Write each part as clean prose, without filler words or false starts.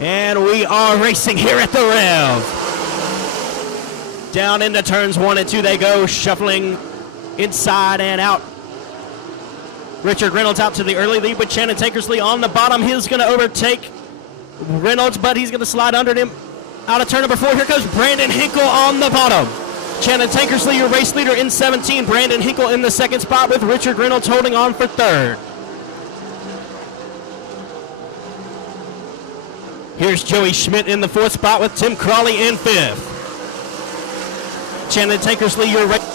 And we are racing here at the Rev. Down into turns 1 and 2 they go, shuffling inside and out. Richard Reynolds out to the early lead with Shannon Tankersley on the bottom. He's going to overtake Reynolds, but he's going to slide under him. Out of turn number 4, here comes Brandon Hinkle on the bottom. Shannon Tankersley, your race leader in 17. Brandon Hinkle in the second spot with Richard Reynolds holding on for third. Here's Joey Schmidt in the fourth spot with Tim Crawley in fifth. Shannon Tankersley, your race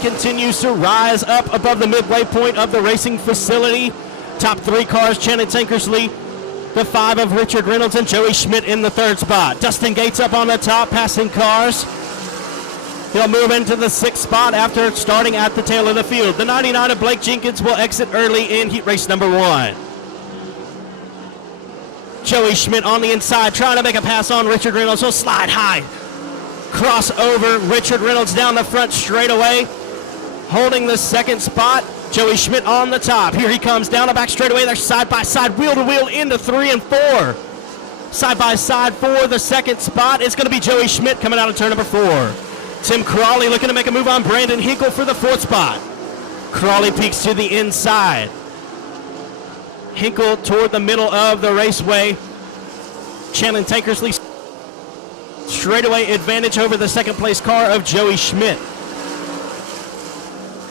continues to rise up above the midway point of the racing facility. Top 3 cars, Shannon Tankersley, the 5 of Richard Reynolds, and Joey Schmidt in the third spot. Dustin Gates up on the top, passing cars. He'll move into the 6th spot after starting at the tail of the field. The 99 of Blake Jenkins will exit early in heat race number 1. Joey Schmidt on the inside, trying to make a pass on Richard Reynolds. He'll slide high. Cross over Richard Reynolds down the front straightaway. Holding the second spot, Joey Schmidt on the top. Here he comes down the back straightaway. They're side by side, wheel to wheel into 3 and 4. Side by side for the second spot. It's going to be Joey Schmidt coming out of turn number 4. Tim Crawley looking to make a move on Brandon Hinkle for the 4th spot. Crawley peeks to the inside. Hinkle toward the middle of the raceway. Shannon Tankersley straightaway advantage over the second place car of Joey Schmidt.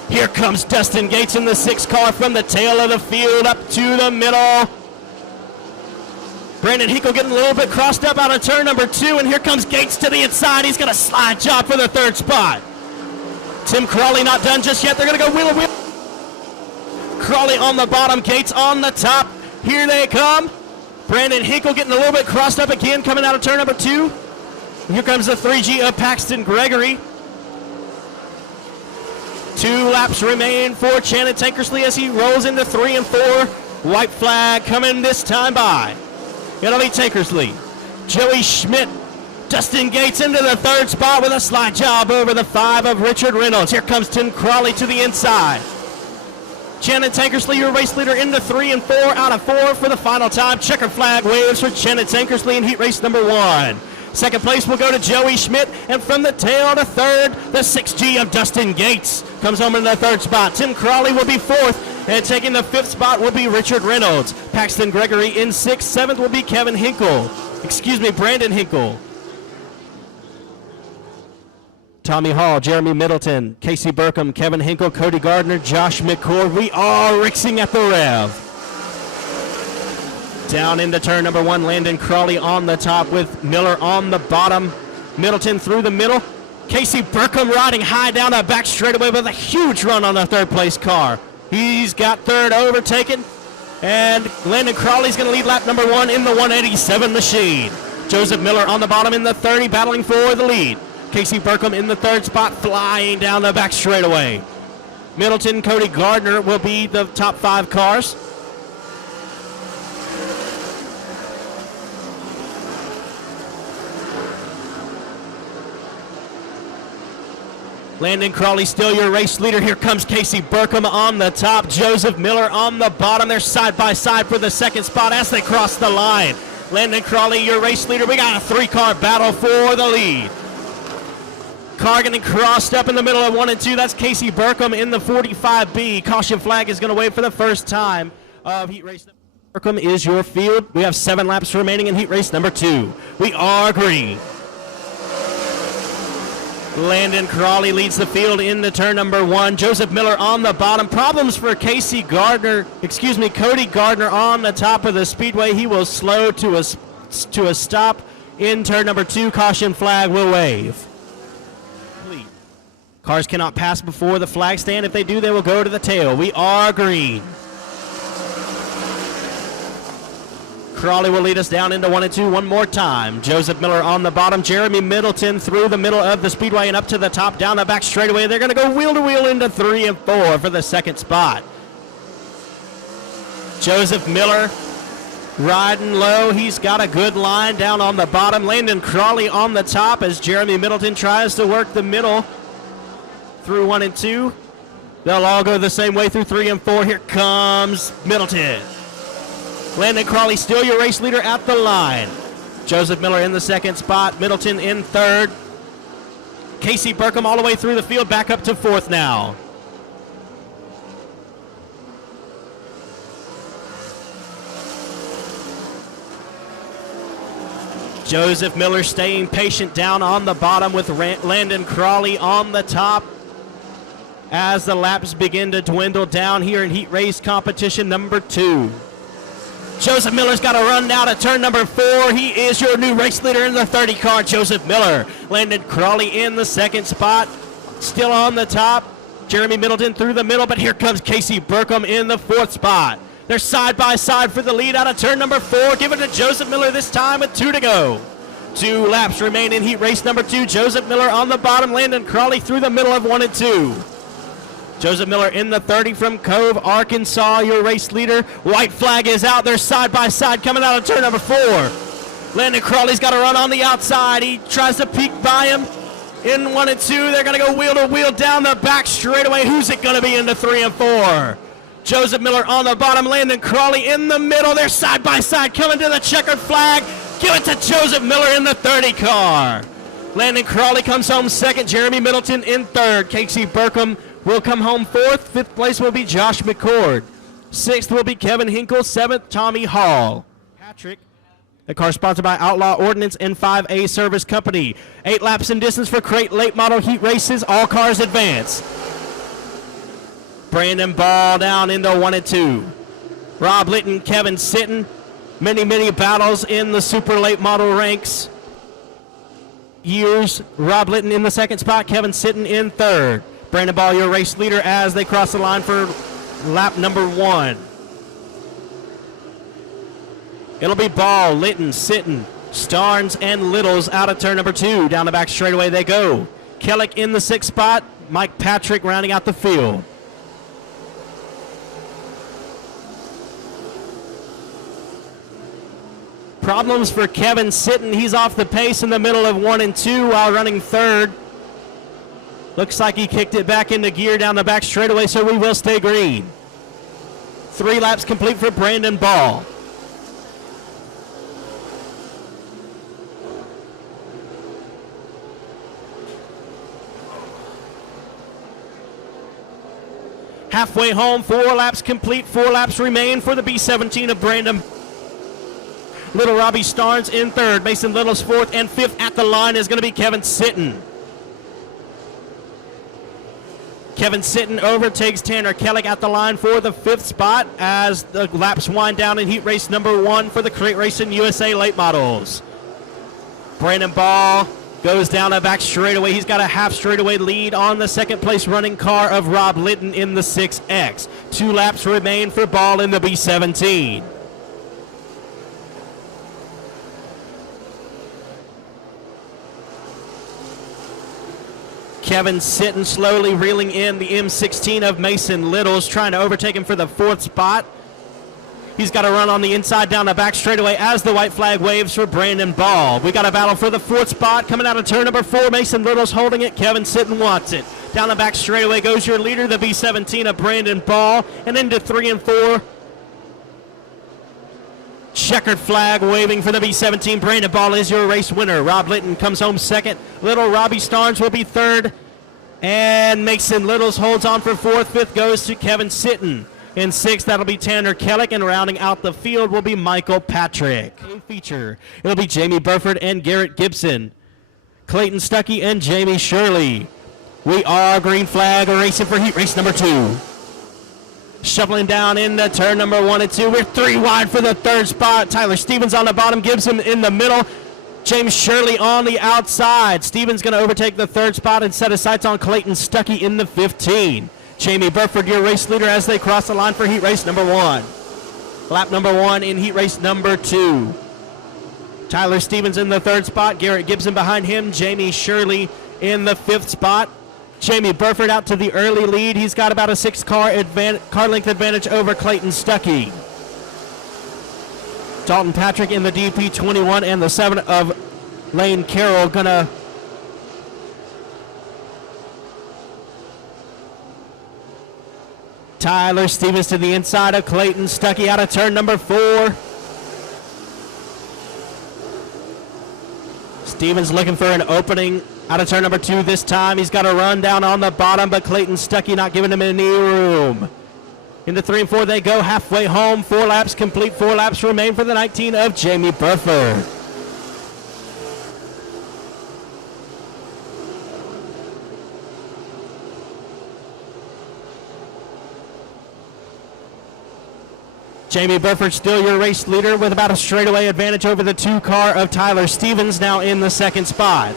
Here comes Dustin Gates in the 6th car from the tail of the field up to the middle. Brandon Hinkle getting a little bit crossed up out of turn number 2, and here comes Gates to the inside. He's got a slide job for the 3rd spot. Tim Crawley not done just yet. They're going to go wheel to wheel. Crawley on the bottom, Gates on the top. Here they come. Brandon Hinkle getting a little bit crossed up again, coming out of turn number 2. Here comes the 3G of Paxton Gregory. 2 laps remain for Shannon Tankersley as he rolls into 3 and 4. White flag coming this time by. It'll be Tankersley. Joey Schmidt. Dustin Gates into the 3rd spot with a slide job over the 5 of Richard Reynolds. Here comes Tim Crawley to the inside. Shannon Tankersley, your race leader, into 3 and 4 out of 4 for the final time. Checker flag waves for Shannon Tankersley in heat race number 1. Second place will go to Joey Schmidt, and from the tail to 3rd, the 6G of Dustin Gates comes home in the 3rd spot. Tim Crawley will be 4th, and taking the 5th spot will be Richard Reynolds. Paxton Gregory in 6th. 7th will be Brandon Hinkle. Tommy Hall, Jeremy Middleton, Casey Burkham, Kevin Hinkle, Cody Gardner, Josh McCord. We are racing at the Rev. Down into turn number 1, Landon Crawley on the top with Miller on the bottom. Middleton through the middle. Casey Burkham riding high down the back straightaway with a huge run on the 3rd place car. He's got 3rd overtaken. And Landon Crawley's going to lead lap number 1 in the 187 machine. Joseph Miller on the bottom in the 30, battling for the lead. Casey Burkham in the 3rd spot, flying down the back straightaway. Middleton, Cody Gardner will be the top 5 cars. Landon Crawley still your race leader. Here comes Casey Burkham on the top. Joseph Miller on the bottom. They're side by side for the 2nd spot as they cross the line. Landon Crawley, your race leader. We got a 3-car battle for the lead. Car getting crossed up in the middle of 1 and 2. That's Casey Burkham in the 45B. Caution flag is going to wave for the first time of heat race. Burkham is your field. We have 7 laps remaining in heat race number 2. We are green. Landon Crawley leads the field into turn number 1. Joseph Miller on the bottom. Problems for Cody Gardner on the top of the speedway. He will slow to a stop in turn number 2. Caution flag will wave. Cars cannot pass before the flag stand. If they do, they will go to the tail. We are green. Crawley will lead us down into 1 and 2 one more time. Joseph Miller on the bottom. Jeremy Middleton through the middle of the speedway and up to the top, down the back straightaway. They're going to go wheel to wheel into 3 and 4 for the 2nd spot. Joseph Miller riding low. He's got a good line down on the bottom. Landon Crawley on the top as Jeremy Middleton tries to work the middle through 1 and 2. They'll all go the same way through 3 and 4. Here comes Middleton. Landon Crawley still your race leader at the line. Joseph Miller in the second spot. Middleton in third. Casey Burkham all the way through the field, back up to fourth now. Joseph Miller staying patient down on the bottom with Landon Crawley on the top as the laps begin to dwindle down here in heat race competition number 2. Joseph Miller's got to run now to turn number 4. He is your new race leader in the 30 car, Joseph Miller. Landon Crawley in the second spot, still on the top. Jeremy Middleton through the middle, but here comes Casey Burkham in the fourth spot. They're side by side for the lead out of turn number 4. Give it to Joseph Miller this time with 2 to go. 2 laps remain in heat race number 2. Joseph Miller on the bottom. Landon Crawley through the middle of 1 and 2. Joseph Miller in the 30 from Cove, Arkansas, your race leader. White flag is out. They're side by side coming out of turn number 4. Landon Crawley's got to run on the outside. He tries to peek by him. In 1 and 2, they're going to go wheel to wheel down the back straightaway. Who's it going to be into 3 and 4? Joseph Miller on the bottom, Landon Crawley in the middle. They're side by side coming to the checkered flag. Give it to Joseph Miller in the 30 car. Landon Crawley comes home second. Jeremy Middleton in third. Casey Burkham will come home fourth. Fifth place will be Josh McCord. Sixth will be Kevin Hinkle. Seventh, Tommy Hall. Patrick. The car sponsored by Outlaw Ordnance and 5A Service Company. 8 laps in distance for Crate Late Model Heat Races. All cars advance. Brandon Ball down into 1 and 2. Rob Litton, Kevin Sitton. Many battles in the super late model ranks. Years, Rob Litton in the second spot, Kevin Sitton in third. Brandon Ball, your race leader as they cross the line for lap number 1. It'll be Ball, Litton, Sitton, Starnes, and Littles out of turn number 2. Down the back straightaway they go. Kellick in the 6th spot, Mike Patrick rounding out the field. Problems for Kevin Sitton. He's off the pace in the middle of 1 and 2 while running third. Looks like he kicked it back into gear down the back straightaway, so we will stay green. 3 laps complete for Brandon Ball. Halfway home, 4 laps complete, 4 laps remain for the B17 of Brandon. Little Robbie Starnes in third, Mason Little's fourth, and fifth at the line is going to be Kevin Sitton. Kevin Sitton overtakes Tanner Kellick at the line for the 5th spot as the laps wind down in heat race number 1 for the Crate Racing USA late models. Brandon Ball goes down a back straightaway. He's got a half straightaway lead on the second place running car of Rob Litton in the 6X. 2 laps remain for Ball in the B17. Kevin Sitton slowly reeling in the M16 of Mason Littles, trying to overtake him for the 4th spot. He's got to run on the inside down the back straightaway as the white flag waves for Brandon Ball. We got a battle for the 4th spot coming out of turn number 4. Mason Littles holding it. Kevin Sitton wants it. Down the back straightaway goes your leader, the B17 of Brandon Ball, and into 3 and 4. Checkered flag waving for the B17. Brandon Ball is your race winner. Rob Litton comes home second. Little Robbie Starnes will be third. And Mason Littles holds on for 4th. 5th goes to Kevin Sitton. In 6th, that'll be Tanner Kellick. And rounding out the field will be Michael Patrick. Feature. It'll be Jamie Burford and Garrett Gibson. Clayton Stuckey and Jamie Shirley. We are green flag racing for heat race number 2. Shoveling down into turn number 1 and 2. We're 3 wide for the 3rd spot. Tyler Stevens on the bottom, Gibson in the middle. James Shirley on the outside. Stevens going to overtake the 3rd spot and set his sights on Clayton Stuckey in the 15. Jamie Burford, your race leader as they cross the line for heat race number 1. Lap number 1 in heat race number 2. Tyler Stevens in the 3rd spot. Garrett Gibson behind him. Jamie Shirley in the 5th spot. Jamie Burford out to the early lead. He's got about a 6 car length advantage over Clayton Stuckey. Dalton Patrick in the DP21 and the 7 of Lane Carroll gonna Tyler Stevens to the inside of Clayton Stuckey out of turn number 4. Stevens looking for an opening out of turn number 2 this time. He's got a run down on the bottom, but Clayton Stuckey not giving him any room. Into 3 and 4 they go, halfway home. 4 laps complete, 4 laps remain for the 19 of Jamie Burford. Jamie Burford still your race leader with about a straightaway advantage over the 2 car of Tyler Stevens, now in the 2nd spot.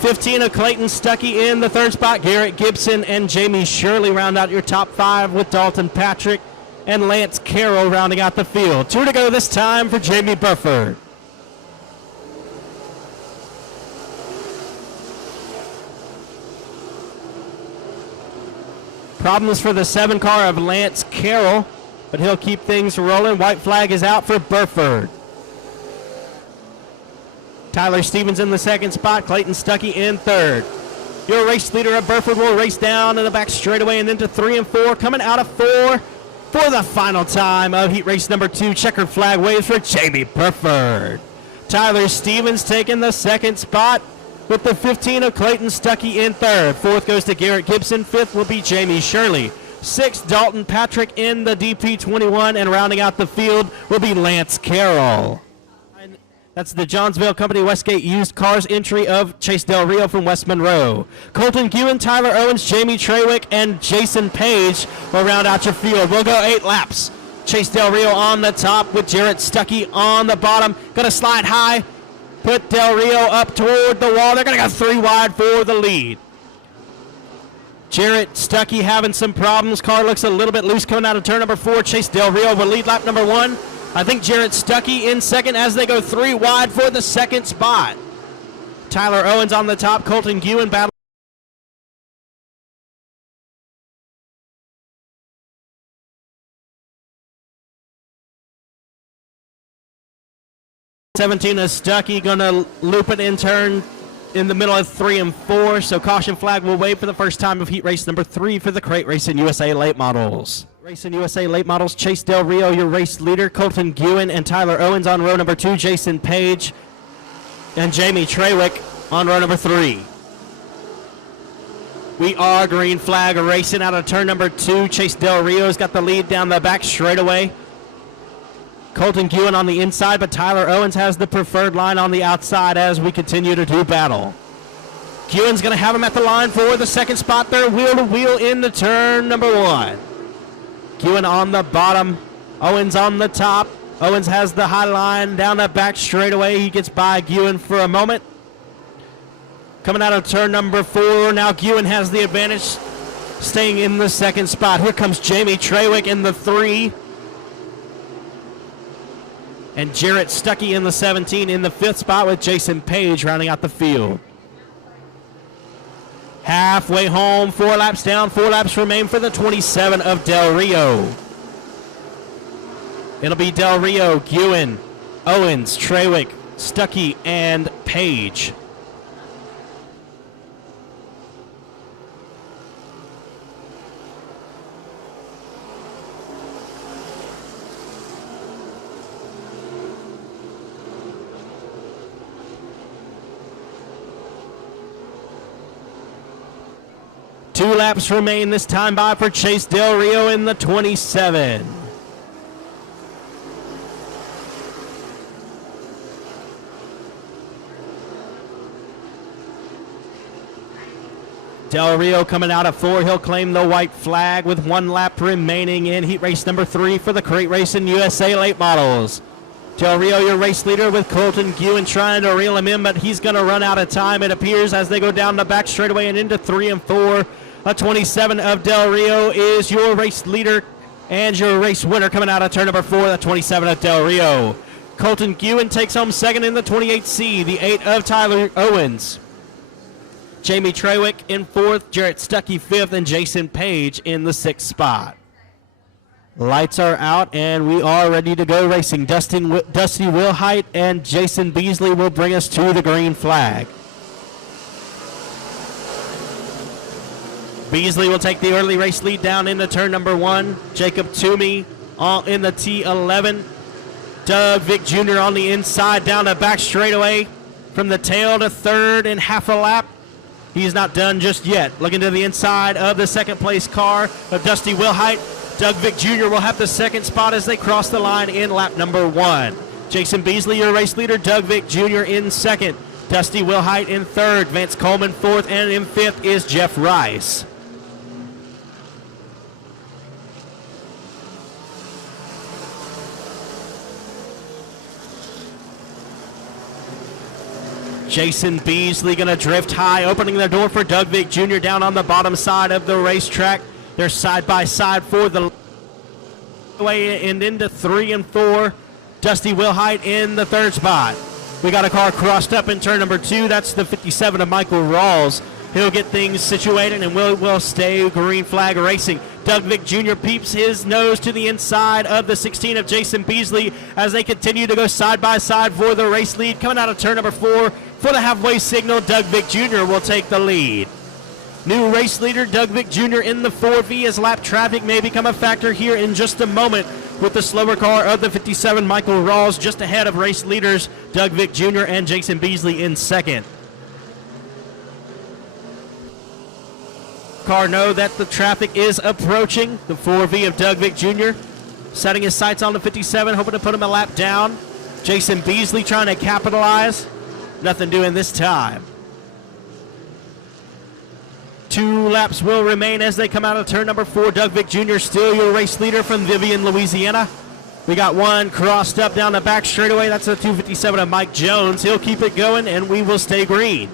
15 of Clayton Stuckey in the 3rd spot. Garrett Gibson and Jamie Shirley round out your top 5 with Dalton Patrick and Lance Carroll rounding out the field. 2 to go this time for Jamie Burford. Problems for the 7 car of Lance Carroll, but he'll keep things rolling. White flag is out for Burford. Tyler Stevens in the 2nd spot, Clayton Stuckey in 3rd. Your race leader of Burford will race down in the back straightaway and into 3 and 4. Coming out of 4 for the final time of heat race number 2. Checkered flag waves for Jamie Burford. Tyler Stevens taking the 2nd spot with the 15 of Clayton Stuckey in 3rd. 4th goes to Garrett Gibson. 5th will be Jamie Shirley. 6th, Dalton Patrick in the DP21, and rounding out the field will be Lance Carroll. That's the Johnsville Company Westgate Used Cars entry of Chase Del Rio from West Monroe. Colton Guin, Tyler Owens, Jamie Trawick, and Jason Page will round out your field. We'll go 8 laps. Chase Del Rio on the top with Jarrett Stuckey on the bottom. Going to slide high, put Del Rio up toward the wall. They're going to go 3 wide for the lead. Jarrett Stuckey having some problems. Car looks a little bit loose coming out of turn number 4. Chase Del Rio will lead lap number 1. I think Jarrett Stuckey in 2nd as they go 3 wide for the 2nd spot. Tyler Owens on the top. Colton Guin battle. '17 is Stuckey going to loop it in turn in the middle of 3 and 4, so caution flag will wave for the first time of heat race number 3 for the Crate Racing USA Late Models. Racing USA Late Models, Chase Del Rio, your race leader, Colton Guin and Tyler Owens on row number 2, Jason Page and Jamie Trawick on row number 3. We are green flag racing out of turn number 2. Chase Del Rio's got the lead down the back straightaway. Colton Guin on the inside, but Tyler Owens has the preferred line on the outside as we continue to do battle. Guin's going to have him at the line for the 2nd spot there, wheel to wheel into turn number 1. Guin on the bottom, Owens on the top. Owens has the high line down the back straightaway. He gets by Guin for a moment. Coming out of turn number 4, now Guin has the advantage, staying in the 2nd spot. Here comes Jamie Trawick in the 3. And Jarrett Stuckey in the 17 in the 5th spot with Jason Page rounding out the field. Halfway home, 4 laps down, 4 laps remain for the 27 of Del Rio. It'll be Del Rio, Guin, Owens, Trawick, Stuckey, and Page. Two laps remain this time by for Chase Del Rio in the 27. Del Rio coming out at 4. He'll claim the white flag with 1 lap remaining in heat race number 3 for the Crate Racing USA Late Models. Del Rio, your race leader, with Colton Guin trying to reel him in, but he's going to run out of time, it appears, as they go down the back straightaway and into 3 and 4. A 27 of Del Rio is your race leader and your race winner coming out of turn number 4, the 27 of Del Rio. Colton Guin takes home 2nd in the 28C, the 8 of Tyler Owens. Jamie Trawick in 4th, Jarrett Stuckey 5th, and Jason Page in the 6th spot. Lights are out, and we are ready to go racing. Dusty Wilhite and Jason Beasley will bring us to the green flag. Beasley will take the early race lead down into turn number 1. Jacob Toomey in the T11. Doug Vick Jr. on the inside down the back straightaway from the tail to third in half a lap. He's not done just yet. Looking to the inside of the second place car of Dusty Wilhite. Doug Vick Jr. will have the second spot as they cross the line in lap number 1. Jason Beasley, your race leader. Doug Vick Jr. in second. Dusty Wilhite in third. Vance Coleman fourth. And in fifth is Jeff Rice. Jason Beasley going to drift high, opening the door for Doug Vick Jr. down on the bottom side of the racetrack. They're side by side for the way and into 3 and 4. Dusty Wilhite in the third spot. We got a car crossed up in turn number 2. That's the 57 of Michael Rawls. He'll get things situated and will stay green flag racing. Doug Vick Jr. peeps his nose to the inside of the 16 of Jason Beasley as they continue to go side by side for the race lead. Coming out of turn number 4 for the halfway signal, Doug Vick Jr. will take the lead. New race leader Doug Vick Jr. in the 4V as lap traffic may become a factor here in just a moment with the slower car of the 57 Michael Rawls just ahead of race leaders Doug Vick Jr. and Jason Beasley in second. Car know that the traffic is approaching. The 4V of Doug Vick Jr. setting his sights on the 57, hoping to put him a lap down. Jason Beasley trying to capitalize. Nothing doing this time. 2 laps will remain as they come out of turn number 4. Doug Vick Jr. still your race leader from Vivian, Louisiana. We got one crossed up down the back straightaway. That's the 257 of Mike Jones. He'll keep it going, and we will stay green.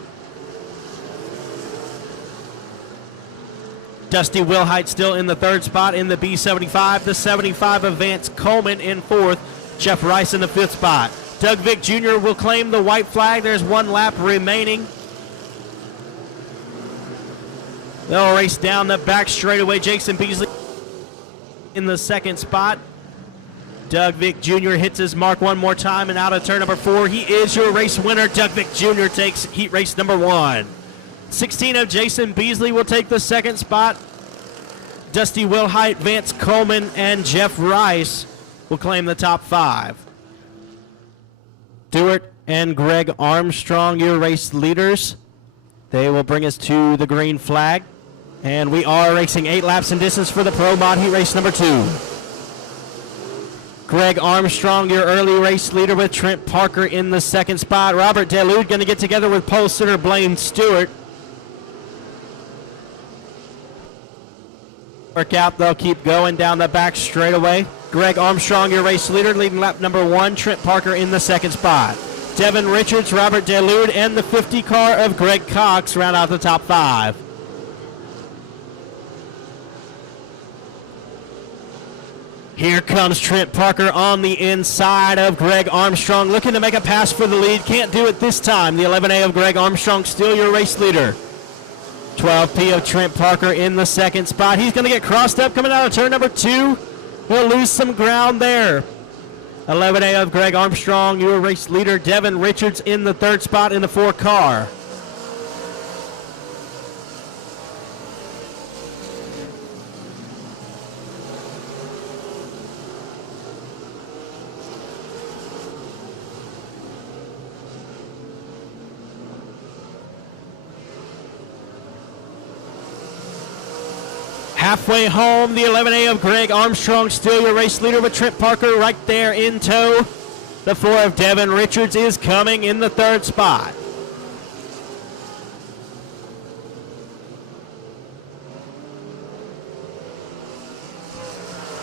Dusty Wilhite still in the third spot in the B75. The 75 of Vance Coleman in fourth. Jeff Rice in the fifth spot. Doug Vick Jr. will claim the white flag. There's 1 lap remaining. They'll race down the back straightaway. Jason Beasley in the second spot. Doug Vick Jr. hits his mark one more time and out of turn number 4. He is your race winner. Doug Vick Jr. takes heat race number 1. 16 of Jason Beasley will take the second spot. Dusty Wilhite, Vance Coleman, and Jeff Rice will claim the top 5. Stewart and Greg Armstrong, your race leaders. They will bring us to the green flag. And we are racing 8 laps in distance for the Pro Mod Heat Race number 2. Greg Armstrong, your early race leader with Trent Parker in the second spot. Robert Delude going to get together with pole sitter Blaine Stewart. Work out, they'll keep going down the back straightaway. Greg Armstrong, your race leader, leading lap number 1. Trent Parker in the second spot. Devin Richards, Robert Delude, and the 50 car of Greg Cox round out the top 5. Here comes Trent Parker on the inside of Greg Armstrong, looking to make a pass for the lead. Can't do it this time. The 11A of Greg Armstrong still your race leader. 12P of Trent Parker in the second spot. He's going to get crossed up coming out of turn number 2. He'll lose some ground there. 11A of Greg Armstrong, your race leader. Devin Richards in the third spot in the 4 car. Halfway home, the 11A of Greg Armstrong, still your race leader with Trent Parker right there in tow. The 4 of Devin Richards is coming in the third spot.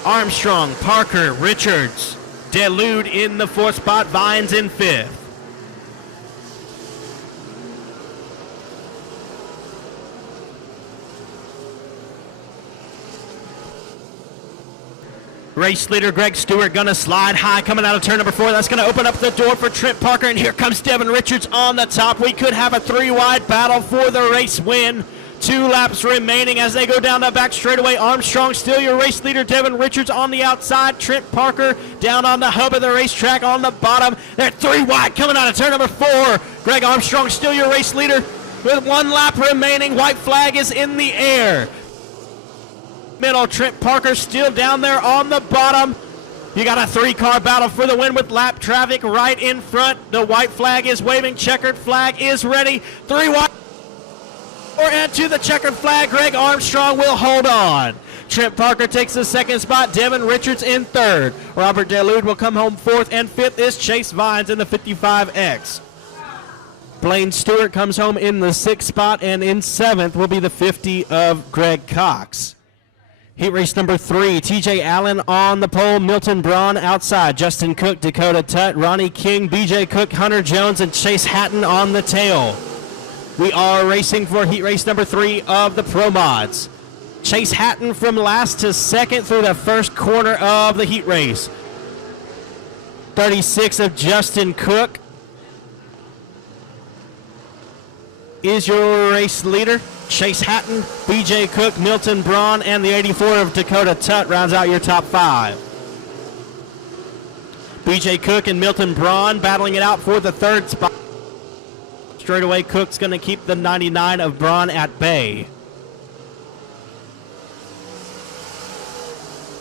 Armstrong, Parker, Richards, Delude in the 4th spot, Vines in 5th. Race leader Greg Stewart going to slide high coming out of turn number 4. That's going to open up the door for Trent Parker, and here comes Devin Richards on the top. We could have a 3-wide battle for the race win. 2 laps remaining as they go down the back straightaway. Armstrong still your race leader. Devin Richards on the outside. Trent Parker down on the hub of the racetrack on the bottom. They're 3 wide coming out of turn number 4. Greg Armstrong still your race leader with 1 lap remaining. White flag is in the air. Middle, Trent Parker still down there on the bottom. You got a three-car battle for the win with lap traffic right in front. The white flag is waving. Checkered flag is ready. 3 wide. And to the checkered flag, Greg Armstrong will hold on. Trent Parker takes the second spot. Devin Richards in third. Robert Delude will come home fourth. And fifth is Chase Vines in the 55X. Blaine Stewart comes home in the sixth spot. And in seventh will be the 50 of Greg Cox. Heat race number 3, TJ Allen on the pole, Milton Braun outside, Justin Cook, Dakota Tutt, Ronnie King, BJ Cook, Hunter Jones, and Chase Hatton on the tail. We are racing for heat race number 3 of the Pro Mods. Chase Hatton from last to second through the first corner of the heat race. 36 of Justin Cook is your race leader. Chase Hatton, BJ Cook, Milton Braun, and the 84 of Dakota Tutt rounds out your top 5. BJ Cook and Milton Braun battling it out for the third spot. Straight away, Cook's going to keep the 99 of Braun at bay.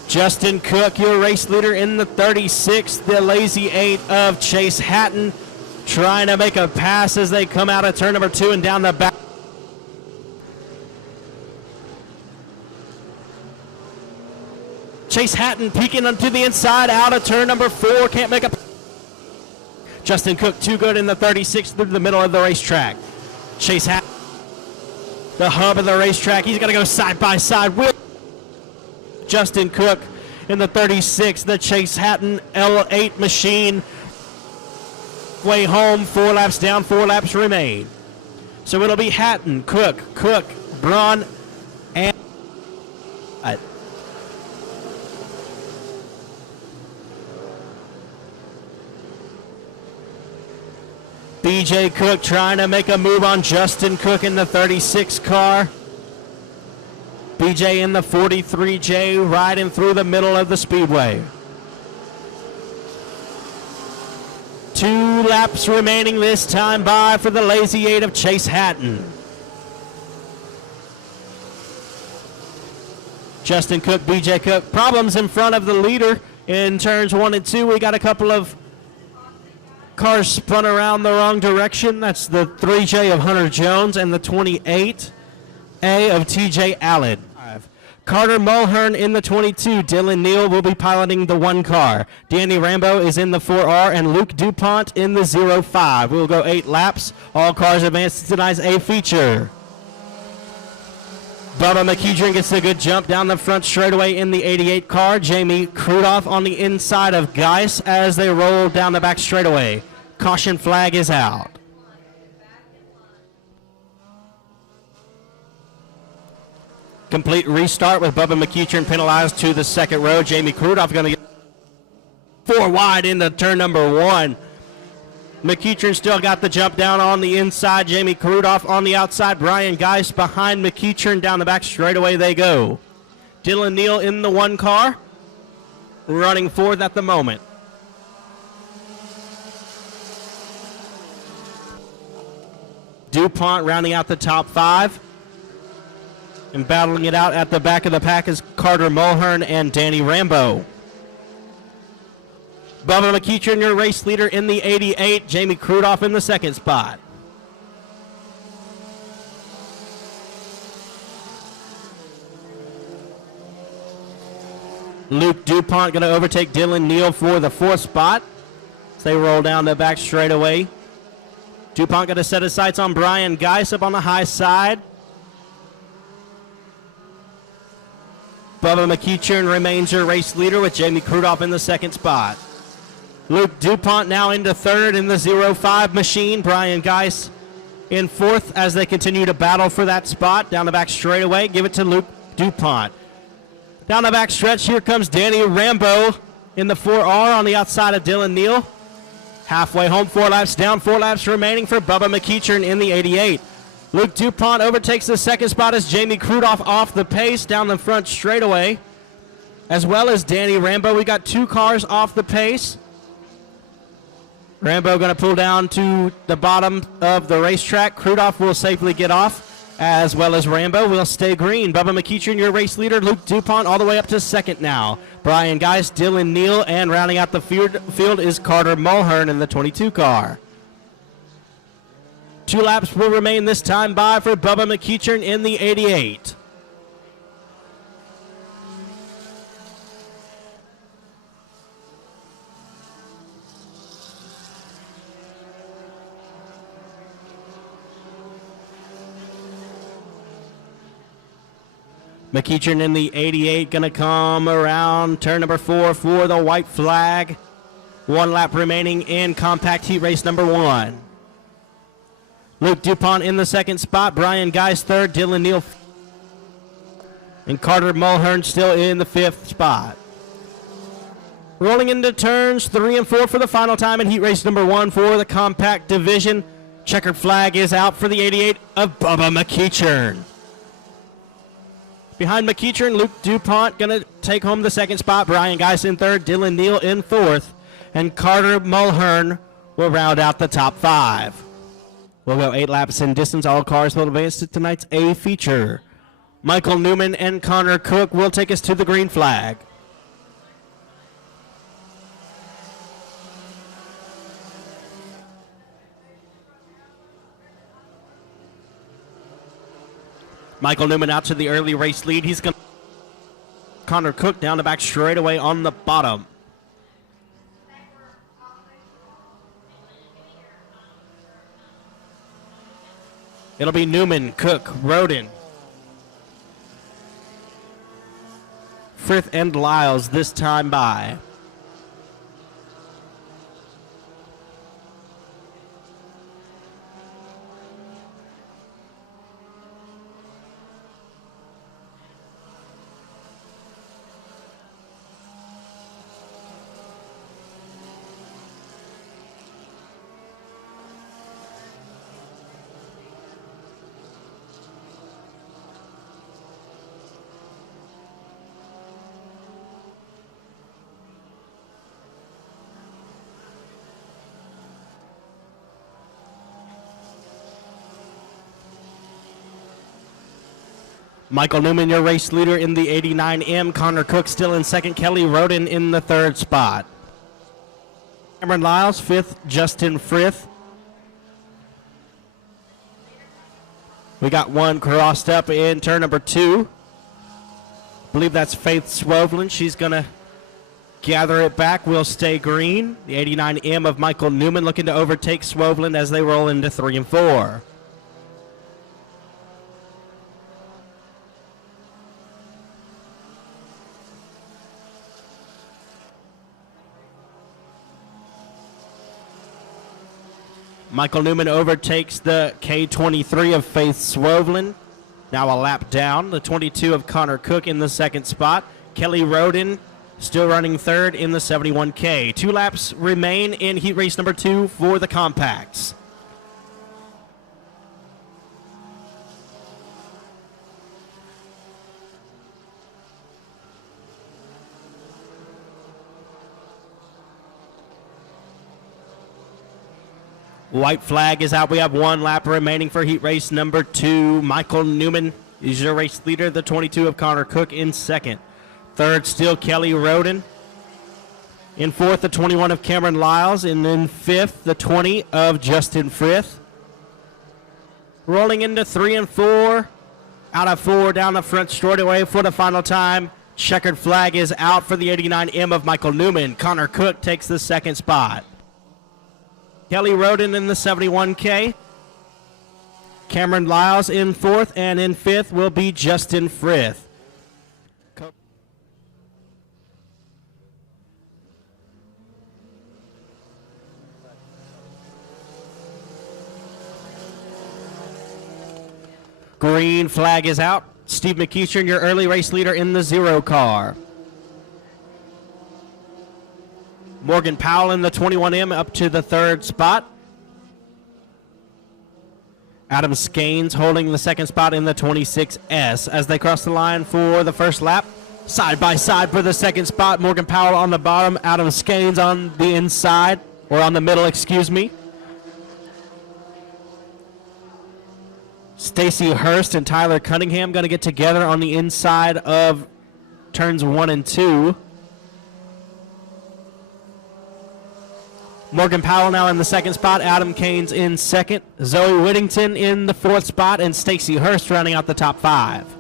Justin Cook, your race leader in the 36, the Lazy 8 of Chase Hatton, trying to make a pass as they come out of turn number 2 and down the back. Chase Hatton peeking onto the inside, out of turn number 4, can't make a. Justin Cook too good in the 36 through the middle of the racetrack. Chase Hatton, the hub of the racetrack, he's going to go side by side with Justin Cook in the 36, the Chase Hatton L8 machine. Way home, 4 laps down, 4 laps remain. So it'll be Hatton, Cook, Braun, and BJ Cook trying to make a move on Justin Cook in the 36 car. BJ in the 43J riding through the middle of the speedway. 2 laps remaining this time by for the Lazy 8 of Chase Hatton. Justin Cook, BJ Cook, problems in front of the leader in turns 1 and 2. We got a couple of cars spun around the wrong direction. That's the 3J of Hunter Jones and the 28A of TJ Allen. Carter Mulhern in the 22. Dylan Neal will be piloting the 1 car. Danny Rambo is in the 4R and Luke DuPont in the 05. We'll go 8 laps. All cars advance to tonight's A feature. Bubba McKeedron gets a good jump down the front straightaway in the 88 car. Jamie Krudoff on the inside of Geis as they roll down the back straightaway. Caution flag is out. Complete restart with Bubba McKeedron penalized to the second row. Jamie Krudoff going to get 4 wide into turn number 1. McKeedron still got the jump down on the inside. Jamie Krudoff on the outside. Brian Geis behind McKeedron down the back straightaway they go. Dylan Neal in the 1 car, running fourth at the moment. DuPont rounding out the top 5. And battling it out at the back of the pack is Carter Mulhern and Danny Rambo. Bubba McKeedron, your race leader in the 88. Jamie Krudoff in the second spot. Luke DuPont going to overtake Dylan Neal for the 4th spot as they roll down the back straightaway. DuPont going to set his sights on Brian Geis up on the high side. Bubba McKeedron remains your race leader with Jamie Krudoff in the 2nd spot. Luke DuPont now into 3rd in the 05 machine. Brian Geis in 4th as they continue to battle for that spot. Down the back straightaway, give it to Luke DuPont. Down the back stretch, here comes Danny Rambo in the 4R on the outside of Dylan Neal. Halfway home, 4 laps down, 4 laps remaining for Bubba McKeedron in the 88. Luke DuPont overtakes the 2nd spot as Jamie Krudoff off the pace down the front straightaway, as well as Danny Rambo. We got 2 cars off the pace. Rambo going to pull down to the bottom of the racetrack. Krudoff will safely get off as well as Rambo will stay green. Bubba McEachern, your race leader. Luke DuPont all the way up to second now. Brian Geist, Dylan Neal, and rounding out the field is Carter Mulhern in the 22 car. 2 laps will remain this time by for Bubba McEachern in the 88. McEachern in the 88 going to come around turn number 4 for the white flag. 1 lap remaining in compact heat race number 1. Luke DuPont in the second spot. Brian Geist third. Dylan Neal and Carter Mulhern still in the 5th spot. Rolling into turns 3 and 4 for the final time in heat race number 1 for the compact division. Checkered flag is out for the 88 of Bubba McEachern. Behind McEachern, Luke DuPont going to take home the 2nd spot. Brian Geist in 3rd, Dylan Neal in 4th, and Carter Mulhern will round out the top 5. We'll go 8 laps in distance. All cars will advance to tonight's A feature. Michael Newman and Connor Cook will take us to the green flag. Michael Newman out to the early race lead. He's going to Connor Cook down the back straightaway on the bottom. It'll be Newman, Cook, Roden, Frith, and Lyles this time by. Michael Newman, your race leader in the 89M. Connor Cook still in 2nd. Kelly Roden in the 3rd spot. Cameron Lyles, 5th. Justin Frith. We got 1 crossed up in turn number 2. I believe that's Faith Swoveland. She's going to gather it back. Will stay green. The 89M of Michael Newman looking to overtake Swoveland as they roll into 3 and 4. Michael Newman overtakes the K23 of Faith Swoveland. Now a lap down. The 22 of Connor Cook in the 2nd spot. Kelly Roden still running 3rd in the 71K. 2 laps remain in heat race number 2 for the compacts. White flag is out. We have 1 lap remaining for heat race number 2. Michael Newman is your race leader. The 22 of Connor Cook in 2nd. 3rd, still Kelly Roden. In 4th, the 21 of Cameron Lyles. And in 5th, the 20 of Justin Frith. Rolling into 3 and 4. Out of 4 down the front straightaway for the final time. Checkered flag is out for the 89M of Michael Newman. Connor Cook takes the 2nd spot. Kelly Roden in the 71K. Cameron Lyles in 4th, and in 5th will be Justin Frith. Green flag is out. Steve McEachern, your early race leader in the 0 car. Morgan Powell in the 21M up to the 3rd spot. Adam Skanes holding the 2nd spot in the 26S as they cross the line for the first lap. Side by side for the 2nd spot. Morgan Powell on the bottom. Adam Skanes on the inside, or on the middle, excuse me. Stacy Hurst and Tyler Cunningham going to get together on the inside of turns 1 and 2. Morgan Powell now in the second spot. Adam Caines in second. Zoe Whittington in the fourth spot. And Stacy Hurst rounding out the top 5.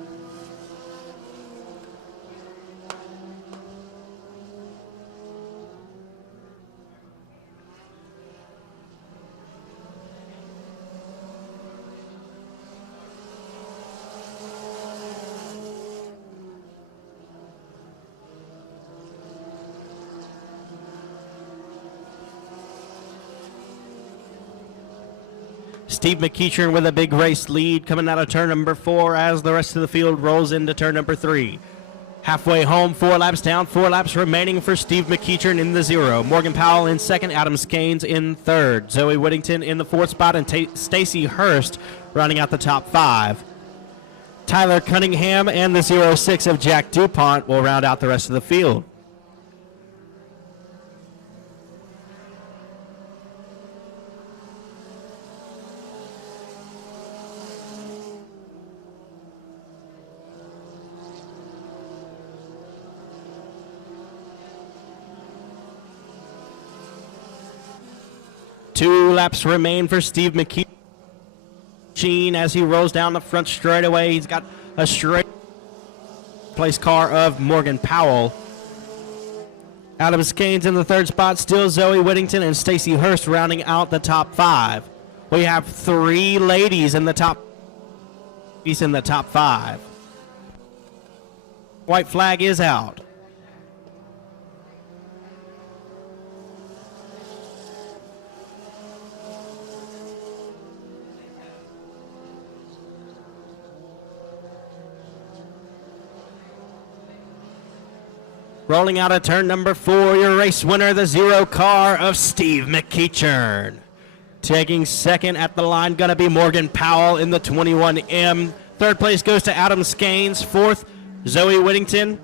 Steve McEachern with a big race lead coming out of turn number 4 as the rest of the field rolls into turn number 3. Halfway home, 4 laps down, 4 laps remaining for Steve McEachern in the 0. Morgan Powell in second, Adam Caines in third. Zoe Whittington in the fourth spot, and Stacy Hurst rounding out the top 5. Tyler Cunningham and the 06 of Jack DuPont will round out the rest of the field. Two laps remain for Steve McEachern as he rolls down the front straightaway. He's got a straight place car of Morgan Powell. Adam Caines in the third spot, still Zoe Whittington and Stacy Hurst rounding out the top 5. We have 3 ladies in the top 5. White flag is out. Rolling out of turn number 4, your race winner, the 0 car of Steve McEachern. Taking second at the line, going to be Morgan Powell in the 21M. Third place goes to Adam Caines. Fourth, Zoe Whittington.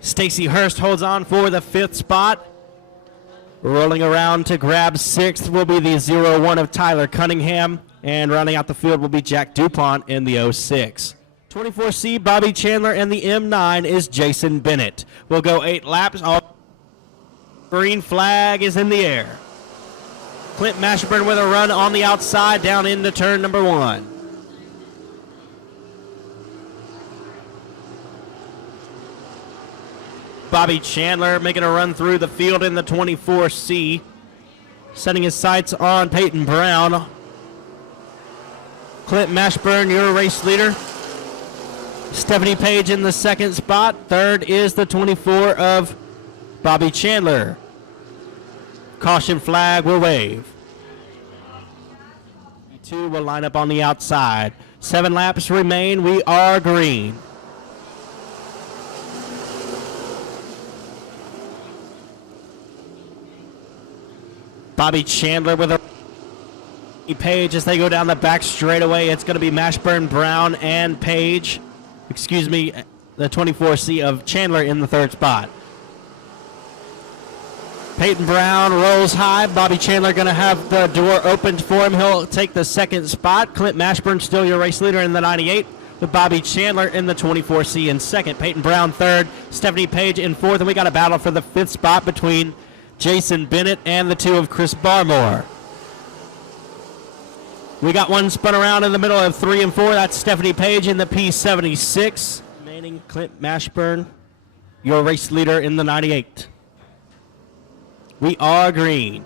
Stacy Hurst holds on for the 5th spot. Rolling around to grab 6th will be the 01 of Tyler Cunningham. And rounding out the field will be Jack DuPont in the 06. 24C, Bobby Chandler, and the M9 is Jason Bennett. We'll go 8 laps. Green flag is in the air. Clint Mashburn with a run on the outside down into turn number 1. Bobby Chandler making a run through the field in the 24C. Setting his sights on Peyton Brown. Clint Mashburn, your race leader. Stephanie Page in the second spot. Third is the 24 of Bobby Chandler. Caution flag will wave. 2 will line up on the outside. 7 laps remain. We are green. Bobby Chandler with a Page as they go down the back straightaway. It's going to be Mashburn, Brown, and Page. Excuse me, the 24C of Chandler in the third spot. Peyton Brown rolls high. Bobby Chandler going to have the door opened for him. He'll take the second spot. Clint Mashburn still your race leader in the 98 with Bobby Chandler in the 24C in second. Peyton Brown third. Stephanie Page in fourth. And we got a battle for the 5th spot between Jason Bennett and the 2 of Chris Barmore. We got one spun around in the middle of 3 and 4. That's Stephanie Page in the P76. Remaining Clint Mashburn, your race leader in the 98. We are green.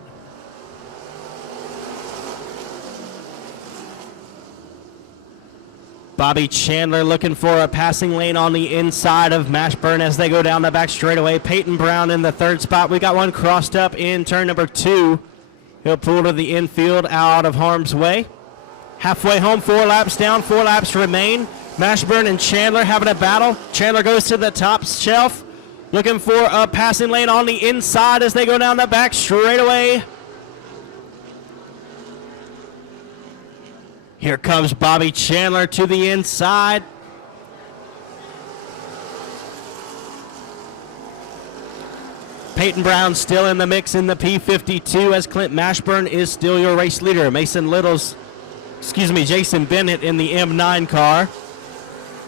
Bobby Chandler looking for a passing lane on the inside of Mashburn as they go down the back straightaway. Peyton Brown in the third spot. We got one crossed up in turn number 2. He'll pull to the infield out of harm's way. Halfway home, 4 laps down, 4 laps remain. Mashburn and Chandler having a battle. Chandler goes to the top shelf, looking for a passing lane on the inside as they go down the back straightaway. Here comes Bobby Chandler to the inside. Peyton Brown still in the mix in the P52 as Clint Mashburn is still your race leader. Mason Littles Jason Bennett in the M9 car.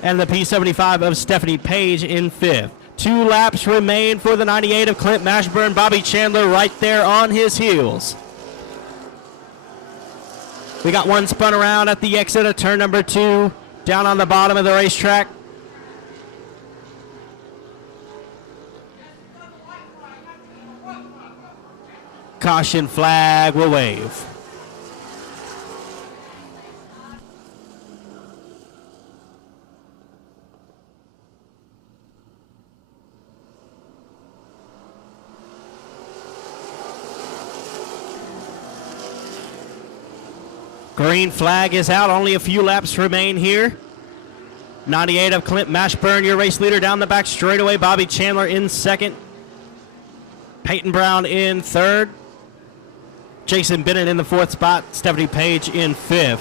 And the P75 of Stephanie Page in 5th. 2 laps remain for the 98 of Clint Mashburn. Bobby Chandler right there on his heels. We got one spun around at the exit of turn number 2, down on the bottom of the racetrack. Caution flag will wave. Green flag is out. Only a few laps remain here. 98 of Clint Mashburn, your race leader down the back straightaway. Bobby Chandler in 2nd. Peyton Brown in 3rd. Jason Bennett in the 4th spot. Stephanie Page in 5th.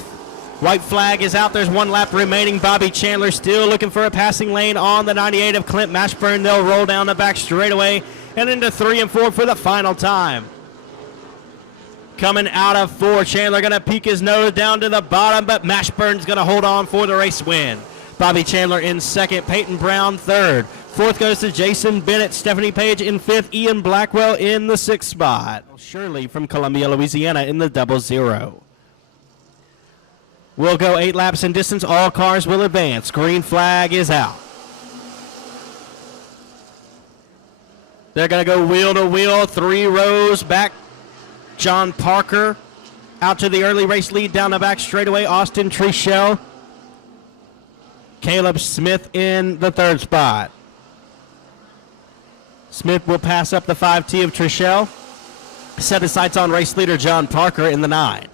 White flag is out. There's 1 lap remaining. Bobby Chandler still looking for a passing lane on the 98 of Clint Mashburn. They'll roll down the back straightaway and into 3 and 4 for the final time. Coming out of 4, Chandler going to peek his nose down to the bottom, but Mashburn's going to hold on for the race win. Bobby Chandler in 2nd, Peyton Brown 3rd. 4th goes to Jason Bennett, Stephanie Page in 5th, Ian Blackwell in the 6th spot. Shirley from Columbia, Louisiana in the 00. We'll go 8 laps in distance. All cars will advance. Green flag is out. They're going to go wheel to wheel, 3 rows back. John Parker out to the early race lead down the back straightaway. Austin Trichel. Caleb Smith in the 3rd spot. Smith will pass up the 5T of Trichel. Set his sights on race leader John Parker in the 9.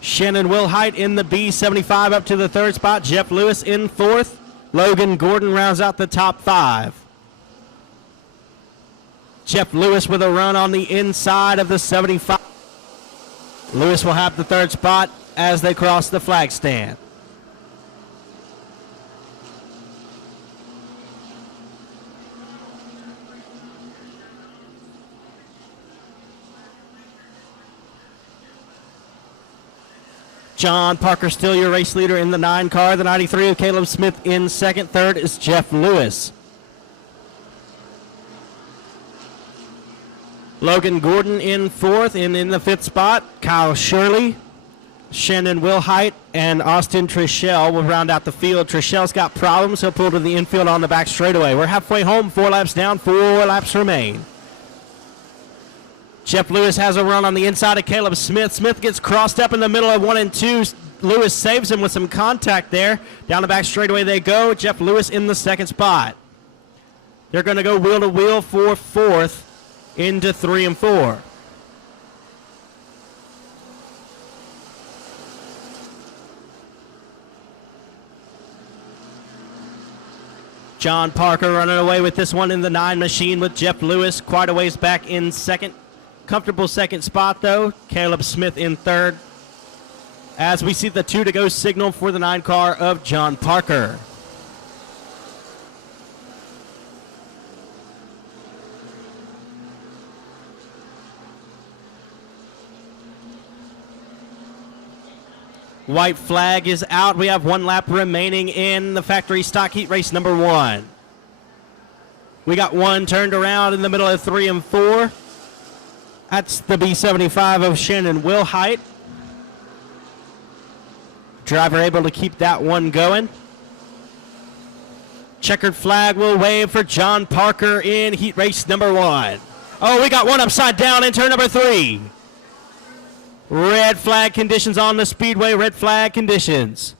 Shannon Wilhite in the B75 up to the 3rd spot. Jeff Lewis in 4th. Logan Gordon rounds out the top 5. Jeff Lewis with a run on the inside of the 75. Lewis will have the 3rd spot as they cross the flag stand. John Parker still your race leader in the 9 car. The 93 of Caleb Smith in 2nd. 3rd is Jeff Lewis. Logan Gordon in 4th, and in the 5th spot, Kyle Shirley, Shannon Wilhite, and Austin Trichel will round out the field. Trichel's got problems. He'll pull to the infield on the back straightaway. We're halfway home, 4 laps down, 4 laps remain. Jeff Lewis has a run on the inside of Caleb Smith. Smith gets crossed up in the middle of 1 and 2. Lewis saves him with some contact there. Down the back straightaway they go. Jeff Lewis in the 2nd spot. They're going to go wheel to wheel for 4th. Into 3 and 4. John Parker running away with this one in the 9 machine with Jeff Lewis quite a ways back in 2nd. Comfortable 2nd spot though. Caleb Smith in 3rd. As we see the 2 to go signal for the 9 car of John Parker. White flag is out. We have 1 lap remaining in the factory stock heat race number 1. We got 1 turned around in the middle of 3 and 4. That's the B75 of Shannon Wilhite. Driver able to keep that one going. Checkered flag will wave for John Parker in heat race number 1. Oh, we got 1 upside down in turn number 3. Red flag conditions on the speedway. Red flag conditions.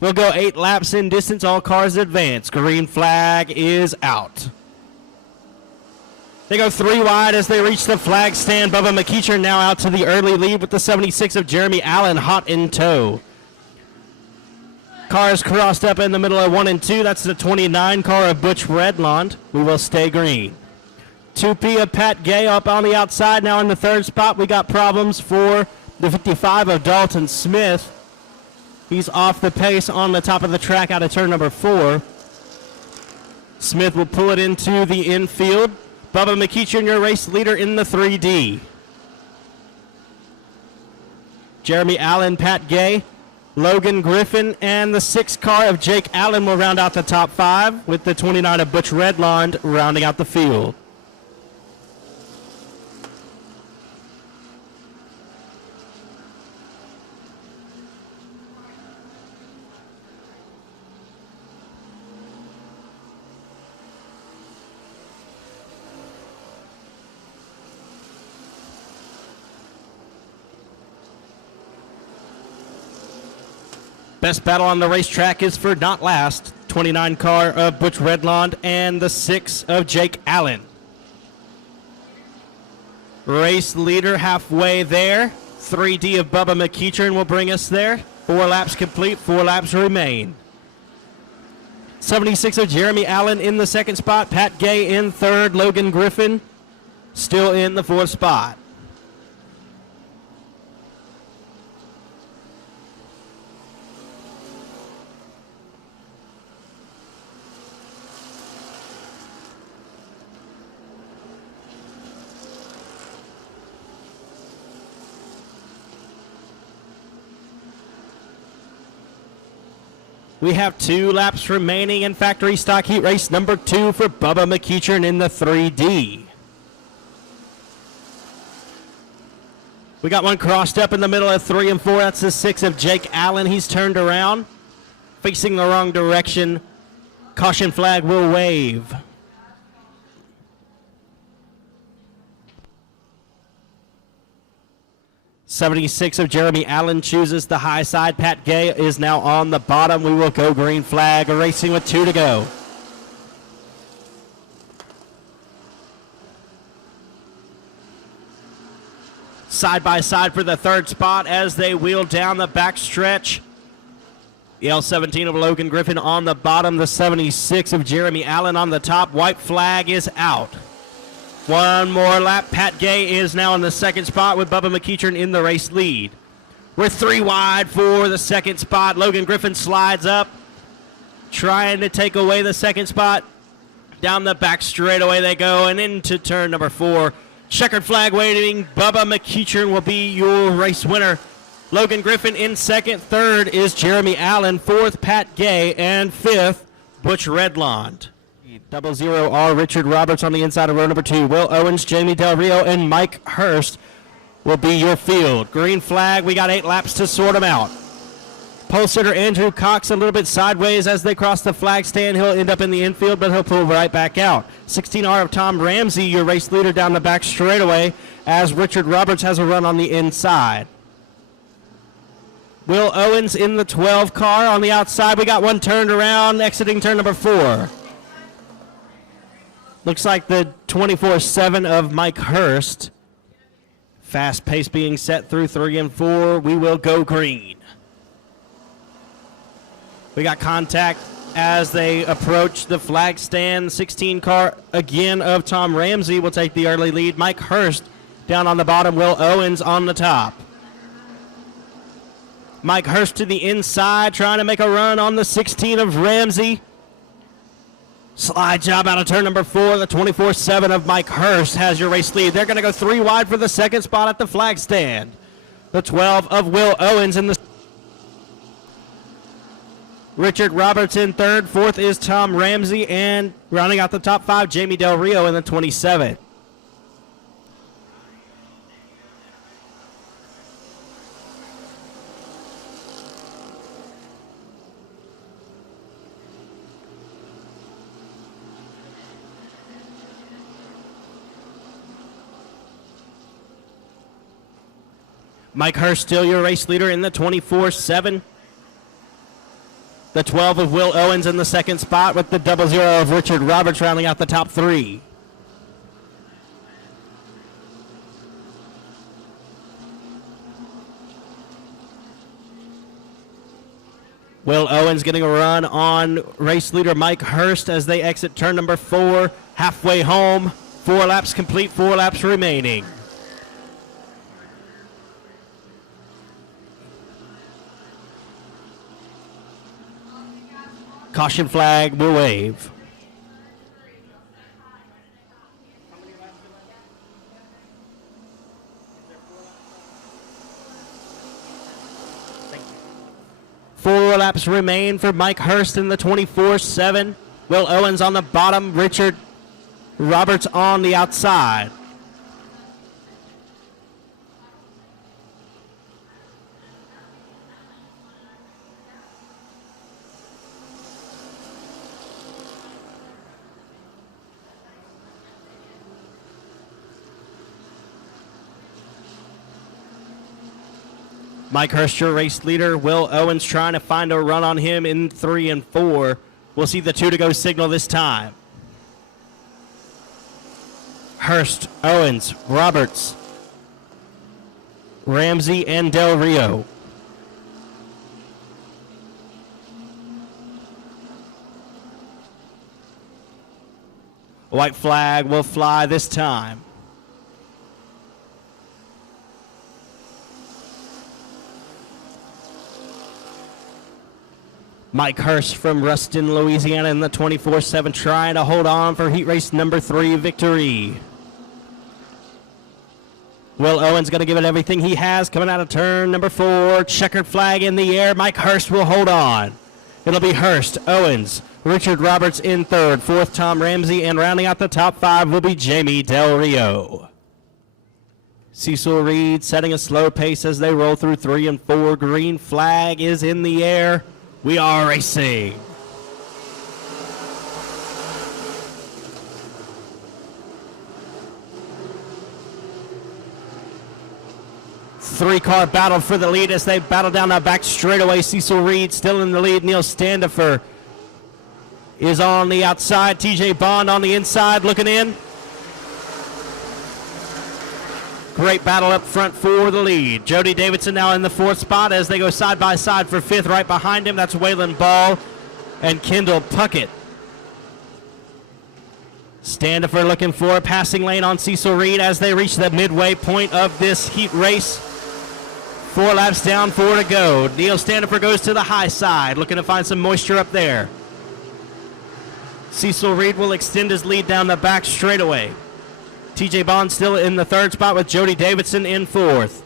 We'll go 8 laps in distance. All cars advance. Green flag is out. They go 3 wide as they reach the flag stand. Bubba McEacher now out to the early lead with the 76 of Jeremy Allen hot in tow. Cars crossed up in the middle of 1 and 2. That's the 29 car of Butch Redlond. We will stay green. 2P of Pat Gay up on the outside now in the 3rd spot. We got problems for the 55 of Dalton Smith. He's off the pace on the top of the track out of turn number 4. Smith will pull it into the infield. Bubba McEachern, your race leader in the 3D. Jeremy Allen, Pat Gay, Logan Griffin, and the 6 car of Jake Allen will round out the top 5, with the 29 of Butch Redlond rounding out the field. Best battle on the racetrack is for not last. 29 car of Butch Redlond and the 6 of Jake Allen. Race leader halfway there. 3D of Bubba McEachern will bring us there. 4 laps complete, 4 laps remain. 76 of Jeremy Allen in the 2nd spot. Pat Gay in 3rd. Logan Griffin still in the 4th spot. We have 2 laps remaining in factory stock heat race number 2 for Bubba McEachern in the 3D. We got one crossed up in the middle of 3 and 4. That's the 6 of Jake Allen. He's turned around, facing the wrong direction. Caution flag will wave. '76 of Jeremy Allen chooses the high side. Pat Gay is now on the bottom. We will go green flag, racing with 2 to go. Side by side for the 3rd spot as they wheel down the backstretch. The L17 of Logan Griffin on the bottom. The 76 of Jeremy Allen on the top. White flag is out. One more lap. Pat Gay is now in the 2nd spot with Bubba McEachern in the race lead. We're 3 wide for the 2nd spot. Logan Griffin slides up, trying to take away the 2nd spot. Down the back straightaway they go and into turn number 4. Checkered flag waving. Bubba McEachern will be your race winner. Logan Griffin in 2nd. 3rd is Jeremy Allen. 4th, Pat Gay. And 5th, Butch Redlond. 00R Richard Roberts on the inside of row number 2. Will Owens, Jamie Del Rio, and Mike Hurst will be your field. Green flag. We got 8 laps to sort them out. Pole sitter Andrew Cox a little bit sideways as they cross the flag stand. He'll end up in the infield, but he'll pull right back out. 16R of Tom Ramsey, your race leader down the back straightaway, as Richard Roberts has a run on the inside. Will Owens in the 12 car on the outside. We got one turned around, exiting turn number 4. Looks like the 24-7 of Mike Hurst. Fast pace being set through 3 and 4. We will go green. We got contact as they approach the flag stand. 16 car again of Tom Ramsey will take the early lead. Mike Hurst down on the bottom. Will Owens on the top. Mike Hurst to the inside, trying to make a run on the 16 of Ramsey. Slide job out of turn number 4. The 24-7 of Mike Hurst has your race lead. They're going to go 3 wide for the 2nd spot at the flag stand. The 12 of Will Owens in the Richard Roberts in 3rd. 4th is Tom Ramsey, and rounding out the top 5, Jamie Del Rio in the 27. Mike Hurst still your race leader in the 24-7. The 12 of Will Owens in the 2nd spot with the 00 of Richard Roberts rounding out the top 3. Will Owens getting a run on race leader Mike Hurst as they exit turn number 4, halfway home. 4 laps complete, 4 laps remaining. Caution flag will wave. Four laps remain for Mike Hurst in the 24-7. Will Owens on the bottom, Richard Roberts on the outside. Mike Hurst, your race leader. Will Owens trying to find a run on him in 3 and 4. We'll see the 2-to-go signal this time. Hurst, Owens, Roberts, Ramsey, and Del Rio. White flag will fly this time. Mike Hurst from Ruston, Louisiana in the 24-7 trying to hold on for heat race number 3 victory. Will Owens going to give it everything he has coming out of turn number 4. Checkered flag in the air. Mike Hurst will hold on. It'll be Hurst, Owens, Richard Roberts in 3rd, 4th Tom Ramsey, and rounding out the top 5 will be Jamie Del Rio. Cecil Reed setting a slow pace as they roll through 3 and 4. Green flag is in the air. We are racing. Three-car battle for the lead as they battle down the back straightaway. Cecil Reed still in the lead. Neil Standifer is on the outside. TJ Bond on the inside looking in. Great battle up front for the lead. Jody Davidson now in the 4th spot as they go side by side for 5th. Right behind him, that's Waylon Ball and Kendall Puckett. Standifer looking for a passing lane on Cecil Reed as they reach the midway point of this heat race. 4 laps down, 4 to go. Neil Standifer goes to the high side, looking to find some moisture up there. Cecil Reed will extend his lead down the back straightaway. TJ Bond still in the 3rd spot with Jody Davidson in 4th.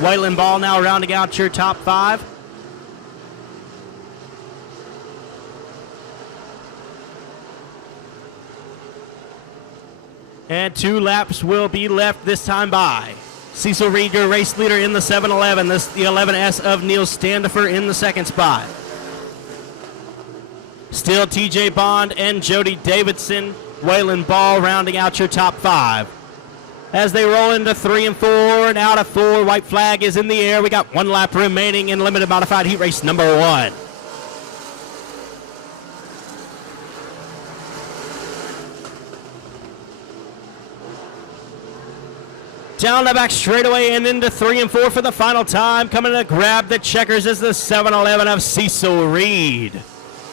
Waylon Ball now rounding out your top 5. And 2 laps will be left this time by. Cecil Reed, your race leader in the 7-11. This the 11S of Neil Standifer in the 2nd spot. Still TJ Bond and Jody Davidson. Waylon Ball rounding out your top 5. As they roll into 3 and 4 and out of 4, white flag is in the air. We got 1 lap remaining in limited modified heat race number 1. Down the back straightaway and into 3 and 4 for the final time. Coming to grab the checkers is the 7-11 of Cecil Reed.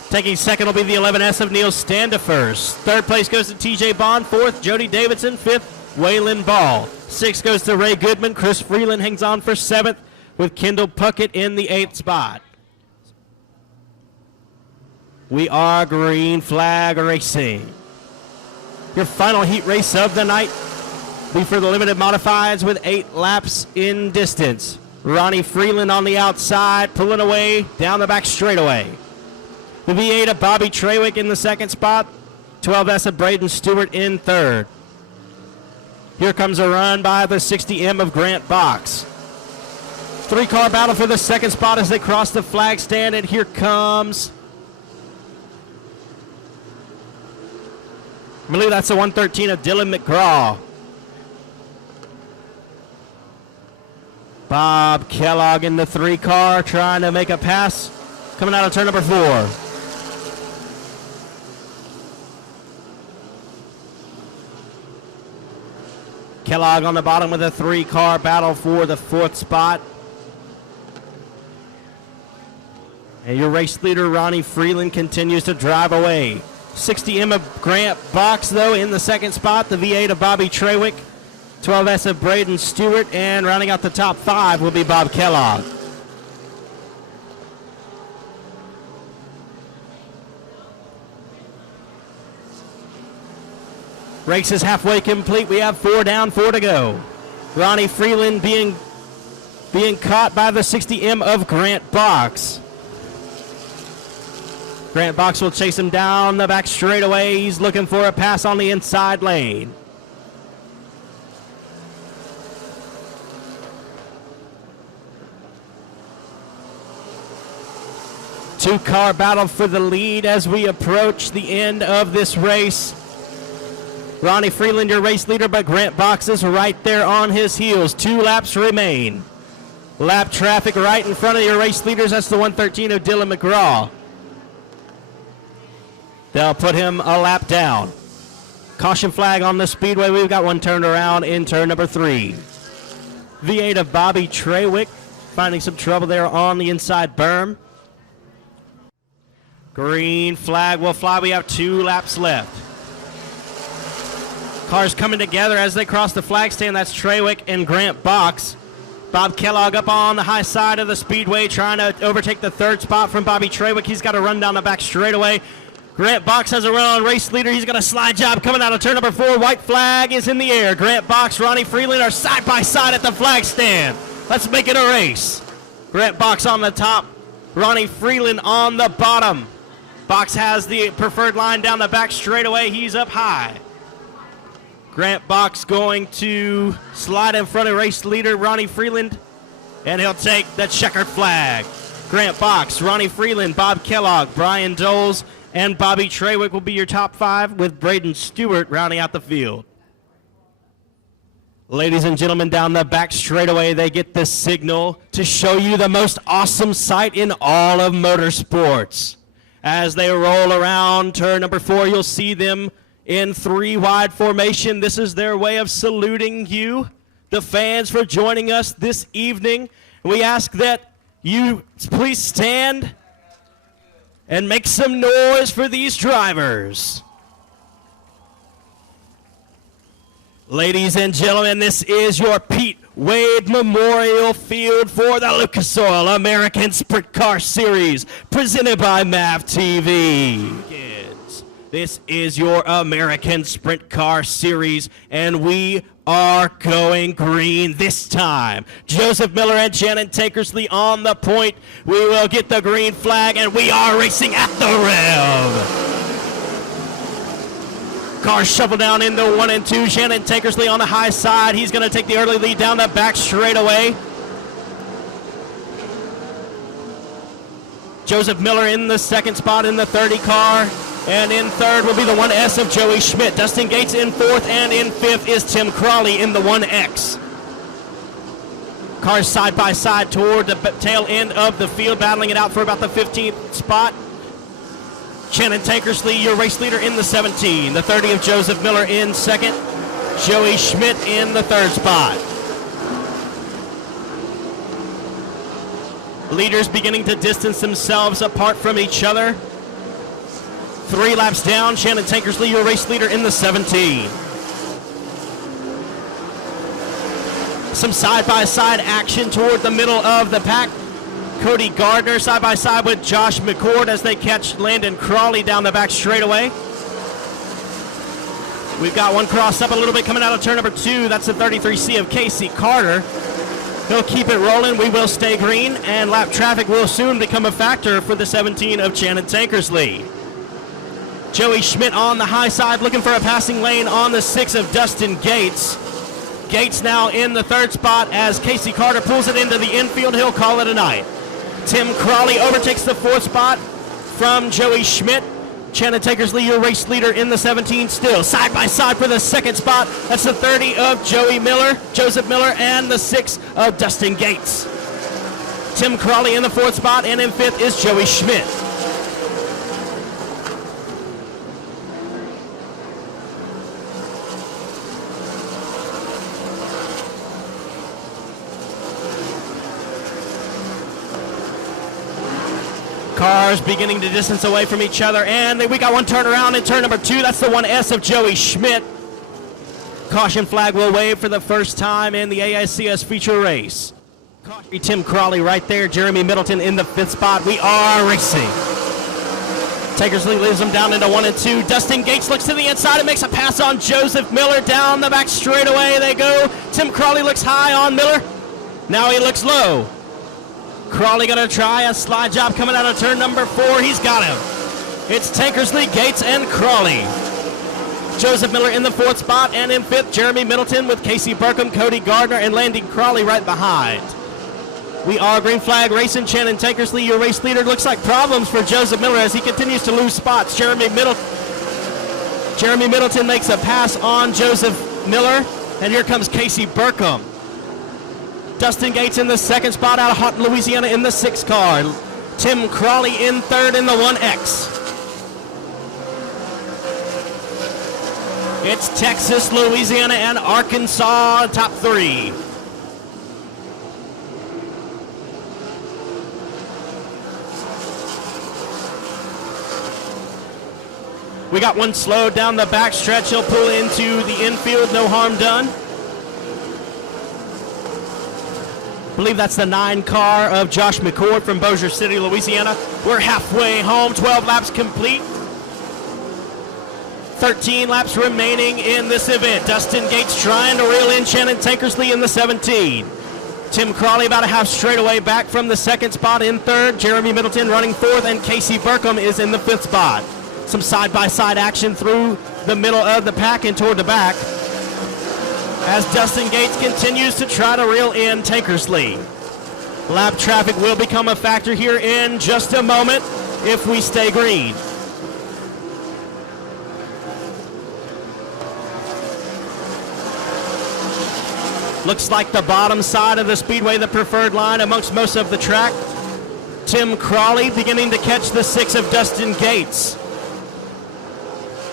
Taking 2nd will be the 11S of Neil Standifer. 3rd place goes to TJ Bond. 4th, Jody Davidson. 5th, Waylon Ball. 6th goes to Ray Goodman. Chris Freeland hangs on for 7th with Kendall Puckett in the 8th spot. We are green flag racing. Your final heat race of the night be for the limited modifieds with 8 laps in distance. Ronnie Freeland on the outside, pulling away down the back straightaway. The V8 of Bobby Trawick in the 2nd spot. 12S of Braden Stewart in 3rd. Here comes a run by the 60M of Grant Box. 3-car battle for the 2nd spot as they cross the flag stand, and here comes, I believe that's the 113 of Dylan McGraw. Bob Kellogg in the 3-car trying to make a pass coming out of turn number 4. Kellogg on the bottom with a 3-car battle for the 4th spot. And your race leader, Ronnie Freeland, continues to drive away. 60M of Grant Box, though, in the 2nd spot. The V8 of Bobby Trawick 12S of Braden Stewart, and rounding out the top 5 will be Bob Kellogg. Race is halfway complete. We have 4 down, 4 to go. Ronnie Freeland being caught by the 60M of Grant Box. Grant Box will chase him down the back straightaway. He's looking for a pass on the inside lane. Two-car battle for the lead as we approach the end of this race. Ronnie Freeland, your race leader, but Grant Box is right there on his heels. 2 laps remain. Lap traffic right in front of your race leaders. That's the 113 of Dylan McGraw. They'll put him a lap down. Caution flag on the speedway. We've got one turned around in turn number 3. V8 of Bobby Trawick finding some trouble there on the inside berm. Green flag will fly. We have 2 laps left. Cars coming together as they cross the flag stand. That's Trawick and Grant Box. Bob Kellogg up on the high side of the speedway trying to overtake the 3rd spot from Bobby Trawick. He's got to run down the back straightaway. Grant Box has a run on race leader. He's got a slide job coming out of turn number 4. White flag is in the air. Grant Box, Ronnie Freeland are side by side at the flag stand. Let's make it a race. Grant Box on the top. Ronnie Freeland on the bottom. Box has the preferred line down the back straightaway. He's up high. Grant Box going to slide in front of race leader Ronnie Freeland, and he'll take the checkered flag. Grant Box, Ronnie Freeland, Bob Kellogg, Brian Doles, and Bobby Trawick will be your top 5 with Braden Stewart rounding out the field. Ladies and gentlemen, down the back straightaway, they get the signal to show you the most awesome sight in all of motorsports. As they roll around turn number 4, you'll see them in 3-wide formation. This is their way of saluting you, the fans, for joining us this evening. We ask that you please stand and make some noise for these drivers. Ladies and gentlemen, this is your Pete Wade Memorial Field for the Lucas Oil American Sprint Car Series, presented by MAV TV. This is your American Sprint Car Series, and we are going green this time. Joseph Miller and Shannon Tankersley on the point. We will get the green flag, and we are racing at the rev. Cars shovel down into 1 and 2. Shannon Tankersley on the high side. He's going to take the early lead down the back straightaway. Joseph Miller in the 2nd spot in the 30 car. And in 3rd will be the 1S of Joey Schmidt. Dustin Gates in 4th, and in 5th is Tim Crawley in the 1X. Cars side by side toward the tail end of the field, battling it out for about the 15th spot. Shannon Tankersley, your race leader, in the 17. The 30 of Joseph Miller in 2nd. Joey Schmidt in the 3rd spot. Leaders beginning to distance themselves apart from each other. 3 laps down, Shannon Tankersley, your race leader, in the 17. Some side-by-side action toward the middle of the pack. Cody Gardner side-by-side with Josh McCord as they catch Landon Crawley down the back straightaway. We've got one cross up a little bit coming out of turn number 2. That's the 33C of Casey Carter. He'll keep it rolling. We will stay green, and lap traffic will soon become a factor for the 17 of Shannon Tankersley. Joey Schmidt on the high side looking for a passing lane on the 6 of Dustin Gates. Gates now in the 3rd spot as Casey Carter pulls it into the infield. He'll call it a night. Tim Crawley overtakes the 4th spot from Joey Schmidt. Shannon Tankersley, your race leader, in the 17 still. Side by side for the 2nd spot. That's the 30 of Joseph Miller, and the 6 of Dustin Gates. Tim Crawley in the 4th spot, and in 5th is Joey Schmidt. Cars beginning to distance away from each other, and we got one turnaround in turn number 2. That's the 1S of Joey Schmidt. Caution flag will wave for the first time in the AICS feature race. Tim Crawley right there. Jeremy Middleton in the 5th spot. We are racing. Tankersley leaves them down into 1 and 2. Dustin Gates looks to the inside and makes a pass on Joseph Miller. Down the back straightaway they go. Tim Crawley looks high on Miller. Now he looks low. Crawley going to try a slide job coming out of turn number 4. He's got him. It's Tankersley, Gates, and Crawley. Joseph Miller in the 4th spot, and in 5th, Jeremy Middleton with Casey Burkham, Cody Gardner, and Landon Crawley right behind. We are green flag racing. Shannon Tankersley, your race leader. Looks like problems for Joseph Miller as he continues to lose spots. Jeremy Middleton makes a pass on Joseph Miller, and here comes Casey Burkham. Dustin Gates in the 2nd spot out of Houghton, Louisiana in the 6th car. Tim Crawley in 3rd in the 1X. It's Texas, Louisiana, and Arkansas top 3. We got one slowed down the back stretch. He'll pull into the infield, no harm done. I believe that's the 9 car of Josh McCord from Bossier City, Louisiana. We're halfway home, 12 laps complete. 13 laps remaining in this event. Dustin Gates trying to reel in Shannon Tankersley in the 17. Tim Crawley about a half straightaway back from the 2nd spot in 3rd. Jeremy Middleton running 4th, and Casey Burkham is in the 5th spot. Some side-by-side action through the middle of the pack and toward the back as Dustin Gates continues to try to reel in Tankersley. Lap traffic will become a factor here in just a moment if we stay green. Looks like the bottom side of the speedway, the preferred line amongst most of the track. Tim Crawley beginning to catch the 6 of Dustin Gates.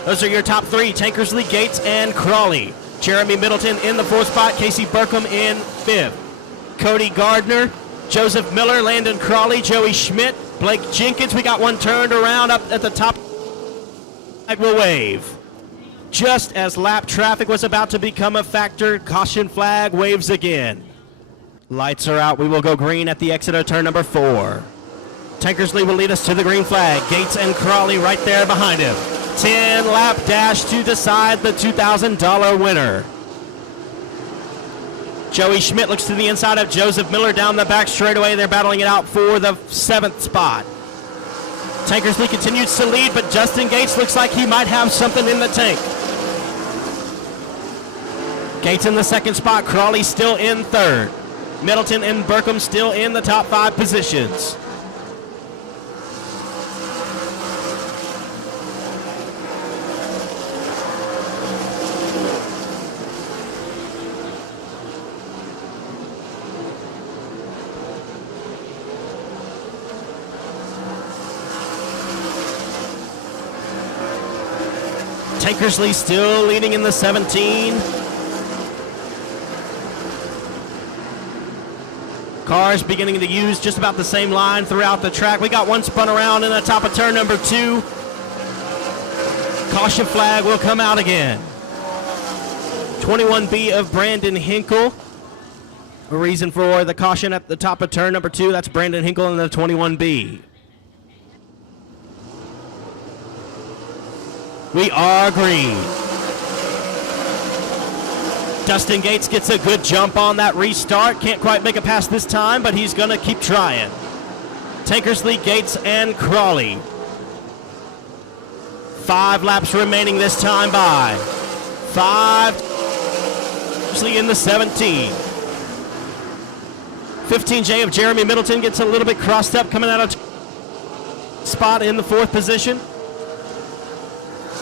Those are your top 3, Tankersley, Gates, and Crawley. Jeremy Middleton in the 4th spot, Casey Burkham in 5th. Cody Gardner, Joseph Miller, Landon Crawley, Joey Schmidt, Blake Jenkins. We got one turned around up at the top. Flag will wave. Just as lap traffic was about to become a factor, caution flag waves again. Lights are out. We will go green at the exit of turn number 4. Tankersley will lead us to the green flag. Gates and Crawley right there behind him. 10-lap dash to decide the $2,000 winner. Joey Schmidt looks to the inside of Joseph Miller down the back straightaway. They're battling it out for the 7th spot. Tankersley continues to lead, but Dustin Gates looks like he might have something in the tank. Gates in the 2nd spot, Crawley still in 3rd. Middleton and Burkham still in the top 5 positions. Tankersley still leading in the 17. Cars beginning to use just about the same line throughout the track. We got one spun around in the top of turn number 2. Caution flag will come out again. 21B of Brandon Hinkle. A reason for the caution at the top of turn number 2. That's Brandon Hinkle in the 21B. We are green. Dustin Gates gets a good jump on that restart. Can't quite make a pass this time, but he's going to keep trying. Tankersley, Gates, and Crawley. 5 laps remaining this time by. 5. Actually in the 17. 15J of Jeremy Middleton gets a little bit crossed up coming out of spot in the 4th position.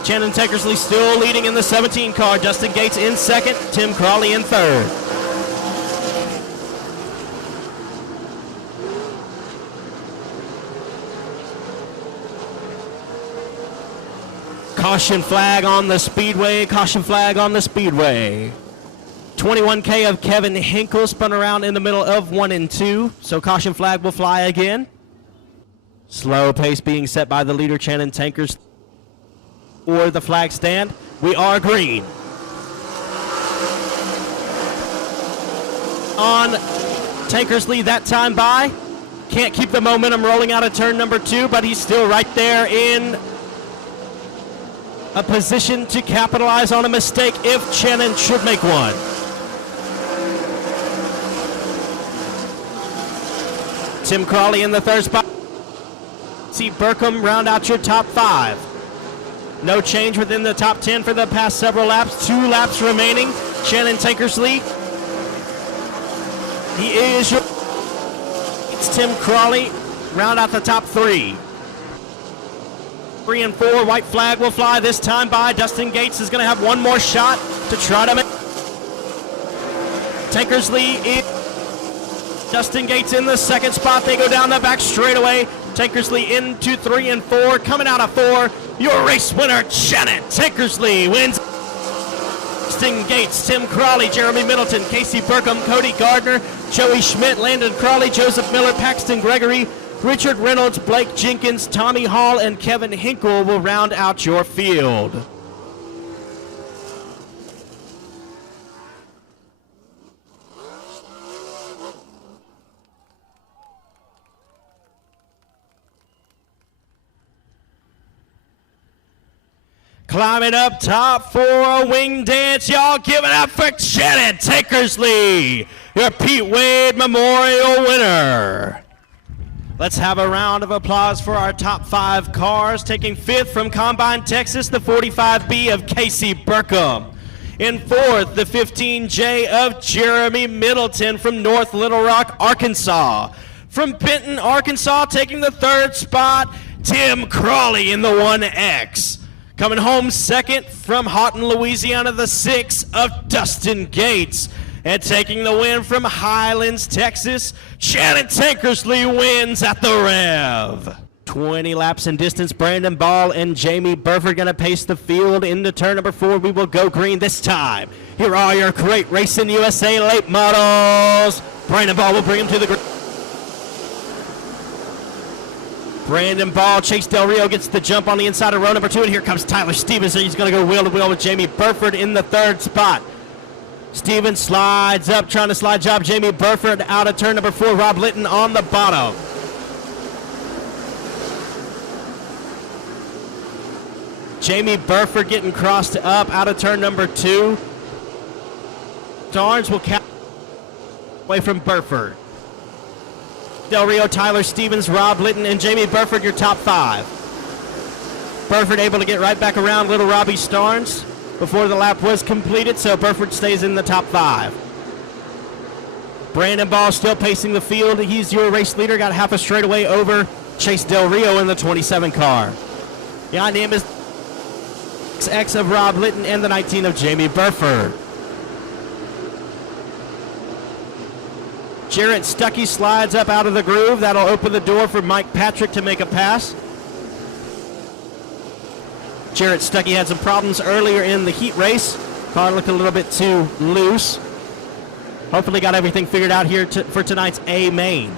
Shannon Tankersley still leading in the 17 car. Dustin Gates in 2nd. Tim Crawley in 3rd. Caution flag on the speedway. Caution flag on the speedway. 21K of Kevin Hinkle spun around in the middle of 1 and 2. So caution flag will fly again. Slow pace being set by the leader, Shannon Tankersley. For the flag stand, we are green. on Tankersley that time by. Can't keep the momentum rolling out of turn number 2, but he's still right there in a position to capitalize on a mistake if Shannon should make one. Tim Crawley in the third spot. See Burkham round out your top 5. No change within the top 10 for the past several laps. 2 laps remaining. Shannon Tankersley. He is your... It's Tim Crawley. Round out the top 3. 3 and 4. White flag will fly this time by. Dustin Gates is going to have one more shot to try to make... Tankersley is... Dustin Gates in the second spot. They go down the back straightaway. Tankersley into 3 and 4. Coming out of 4. Your race winner, Shannon Tankersley, wins. Dustin Gates, Tim Crawley, Jeremy Middleton, Casey Burkham, Cody Gardner, Joey Schmidt, Landon Crawley, Joseph Miller, Paxton Gregory, Richard Reynolds, Blake Jenkins, Tommy Hall, and Kevin Hinkle will round out your field. Climbing up top for a wing dance, y'all give it up for Shannon Tankersley, your Pete Wade Memorial winner. Let's have a round of applause for our top 5 cars. Taking 5th from Combine, Texas, the 45B of Casey Burkham. In 4th, the 15J of Jeremy Middleton from North Little Rock, Arkansas. From Benton, Arkansas, taking the 3rd spot, Tim Crawley in the 1X. Coming home 2nd from Houghton, Louisiana, the 6 of Dustin Gates. And taking the win from Highlands, Texas, Shannon Tankersley wins at the Rev. 20 laps in distance. Brandon Ball and Jamie Burford going to pace the field into turn number 4. We will go green this time. Here are your great Racing USA late models. Brandon Ball will bring him to the green. Brandon Ball, Chase Del Rio gets the jump on the inside of row number 2, and here comes Tyler Stevens. He's going to go wheel to wheel with Jamie Burford in the 3rd spot. Stevens slides up, trying to slide job Jamie Burford out of turn number 4. Rob Litton on the bottom. Jamie Burford getting crossed up out of turn number 2. Starnes will count away from Burford. Del Rio, Tyler Stevens, Rob Litton, and Jamie Burford, your top 5. Burford able to get right back around little Robbie Starnes before the lap was completed, so Burford stays in the top 5. Brandon Ball still pacing the field. He's your race leader, got half a straightaway over Chase Del Rio in the 27 car. Behind him is X of Rob Litton and the 19 of Jamie Burford. Jarrett Stuckey slides up out of the groove. That'll open the door for Mike Patrick to make a pass. Jarrett Stuckey had some problems earlier in the heat race. Car looked a little bit too loose. Hopefully got everything figured out here for tonight's A main.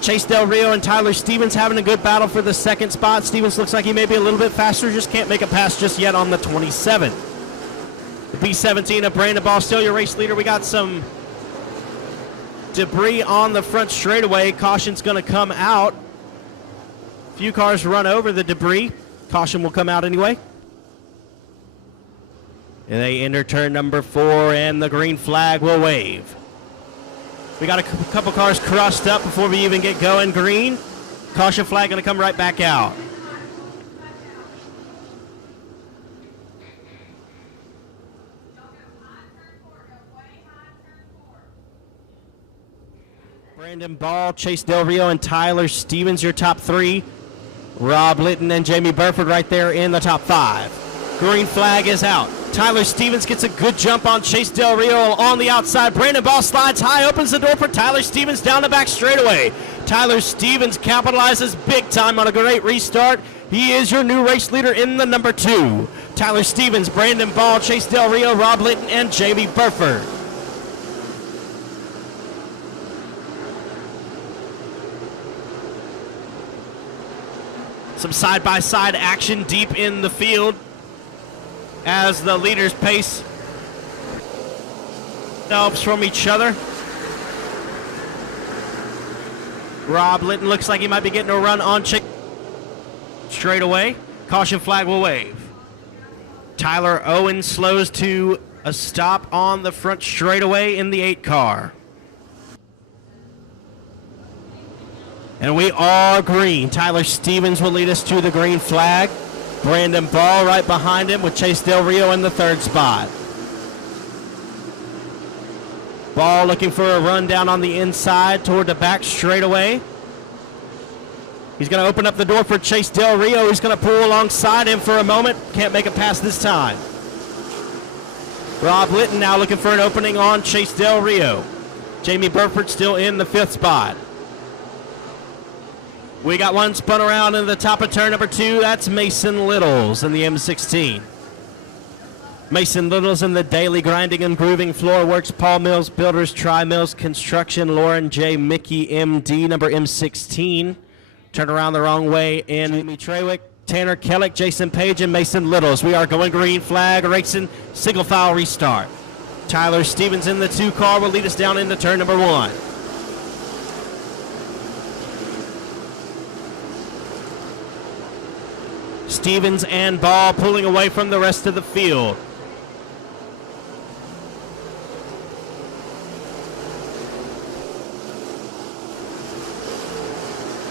Chase Del Rio and Tyler Stevens having a good battle for the 2nd spot. Stevens looks like he may be a little bit faster, just can't make a pass just yet on the 27. The B-17 of Brandon Ball, still your race leader. We got some debris on the front straightaway. Caution's going to come out. A few cars run over the debris. Caution will come out anyway. And they enter turn number 4, and the green flag will wave. We got a couple cars crossed up before we even get going green. Caution flag going to come right back out. Brandon Ball, Chase Del Rio, and Tyler Stevens, your top 3. Rob Litton and Jamie Burford right there in the top 5. Green flag is out. Tyler Stevens gets a good jump on Chase Del Rio on the outside. Brandon Ball slides high, opens the door for Tyler Stevens down the back straightaway. Tyler Stevens capitalizes big time on a great restart. He is your new race leader in the number 2. Tyler Stevens, Brandon Ball, Chase Del Rio, Rob Litton, and Jamie Burford. Some side-by-side action deep in the field as the leaders pace Helps from each other. Rob Litton looks like he might be getting a run on Chase straight away. Caution flag will wave. Tyler Owen slows to a stop on the front straightaway in the 8 car. And we are green. Tyler Stevens will lead us to the green flag. Brandon Ball right behind him with Chase Del Rio in the 3rd spot. Ball looking for a run down on the inside toward the back straightaway. He's going to open up the door for Chase Del Rio. He's going to pull alongside him for a moment. Can't make a pass this time. Rob Litton now looking for an opening on Chase Del Rio. Jamie Burford still in the 5th spot. We got one spun around in the top of turn number 2. That's Mason Littles in the M16. Mason Littles in the Daily Grinding and Grooving Floor Works, Paul Mills Builders, Tri Mills Construction, Lauren J. Mickey MD, number M16. Turn around the wrong way in Jamie Trawick, Tanner Kellick, Jason Page, and Mason Littles. We are going green flag, racing, single file restart. Tyler Stevens in the 2 car will lead us down into turn number 1. Stevens and Ball pulling away from the rest of the field.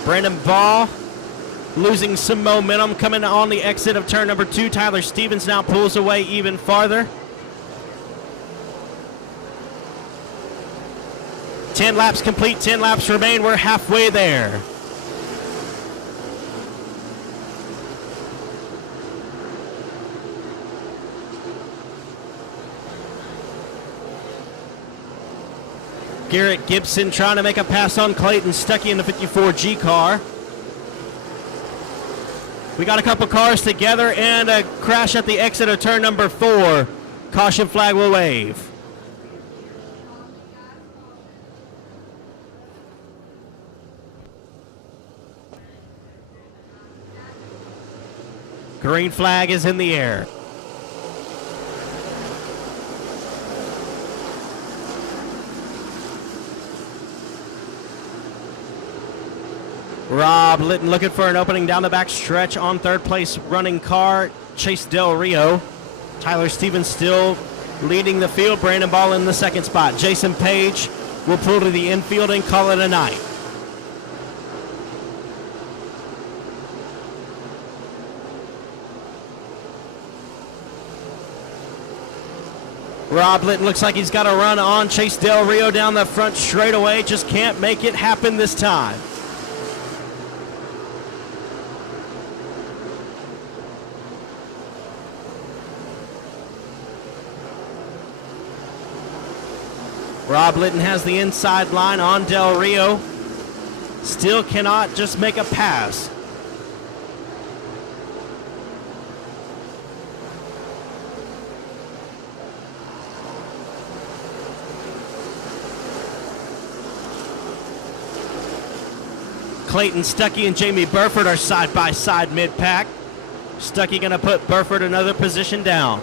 Brandon Ball losing some momentum coming on the exit of turn number 2. Tyler Stevens now pulls away even farther. 10 laps complete, 10 laps remain. We're halfway there. Garrett Gibson trying to make a pass on Clayton Stuckey in the 54G car. We got a couple cars together and a crash at the exit of turn number 4. Caution flag will wave. Green flag is in the air. Rob Litton looking for an opening down the back stretch on 3rd place running car, Chase Del Rio. Tyler Stevens still leading the field. Brandon Ball in the 2nd spot. Jason Page will pull to the infield and call it a night. Rob Litton looks like he's got a run on Chase Del Rio down the front straightaway. Just can't make it happen this time. Rob Litton has the inside line on Del Rio. Still cannot just make a pass. Clayton Stuckey and Jamie Burford are side by side mid-pack. Stuckey going to put Burford another position down.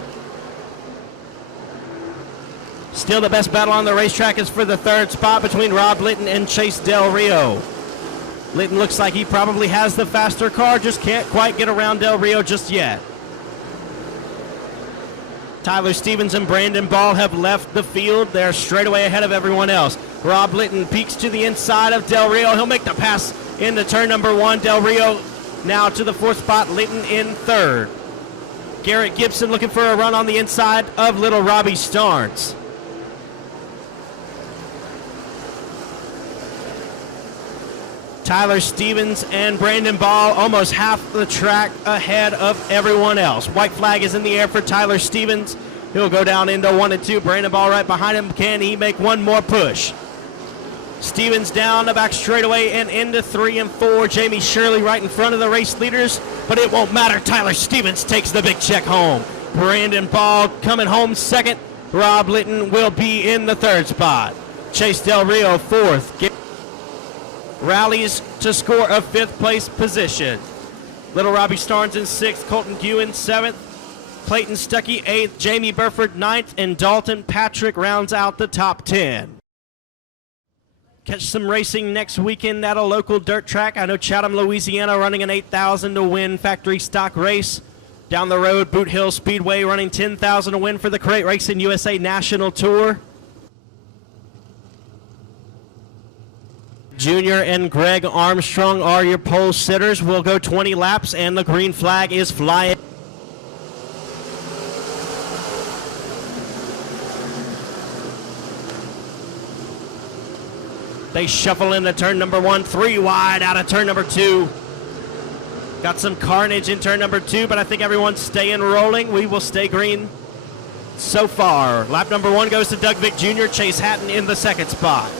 Still the best battle on the racetrack is for the 3rd spot between Rob Litton and Chase Del Rio. Litton looks like he probably has the faster car, just can't quite get around Del Rio just yet. Tyler Stevens and Brandon Ball have left the field. They're straightaway ahead of everyone else. Rob Litton peeks to the inside of Del Rio. He'll make the pass into turn number 1. Del Rio now to the 4th spot. Litton in 3rd. Garrett Gibson looking for a run on the inside of little Robbie Starnes. Tyler Stevens and Brandon Ball almost half the track ahead of everyone else. White flag is in the air for Tyler Stevens. He'll go down into 1 and 2. Brandon Ball right behind him. Can he make one more push? Stevens down the back straightaway and into 3 and 4. Jamie Shirley right in front of the race leaders, but it won't matter. Tyler Stevens takes the big check home. Brandon Ball coming home 2nd. Rob Litton will be in the 3rd spot. Chase Del Rio 4th. Rallies to score a 5th place position. Little Robbie Starnes in 6th, Colton Gue in 7th, Clayton Stuckey 8th, Jamie Burford 9th, and Dalton Patrick rounds out the top 10. Catch some racing next weekend at a local dirt track. I know Chatham, Louisiana running an 8,000 to win factory stock race. Down the road, Boot Hill Speedway running 10,000 to win for the Crate Racing USA National Tour. Junior and Greg Armstrong are your pole sitters. We'll go 20 laps, and the green flag is flying. They shuffle into turn number 1, 3 wide out of turn number 2. Got some carnage in turn number 2, but I think everyone's staying rolling. We will stay green so far. Lap number 1 goes to Doug Vick Jr., Chase Hatton in the second spot.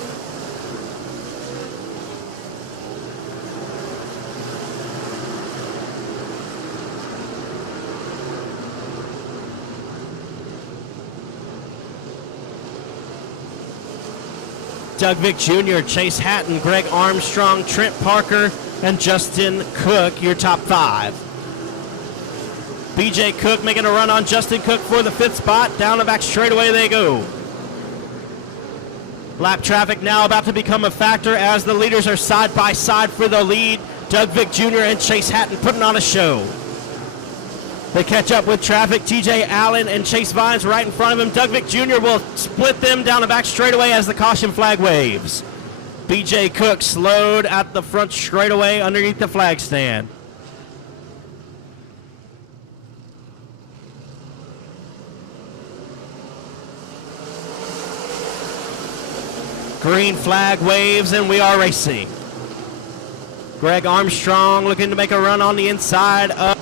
Doug Vick Jr., Chase Hatton, Greg Armstrong, Trent Parker, and Justin Cook, your top 5. BJ Cook making a run on Justin Cook for the 5th spot. Down the back straightaway they go. Lap traffic now about to become a factor as the leaders are side by side for the lead. Doug Vick Jr. and Chase Hatton putting on a show. They catch up with traffic. TJ Allen and Chase Vines right in front of him. Doug Vick Jr. will split them down the back straightaway as the caution flag waves. BJ Cook slowed at the front straightaway underneath the flag stand. Green flag waves and we are racing. Greg Armstrong looking to make a run on the inside of.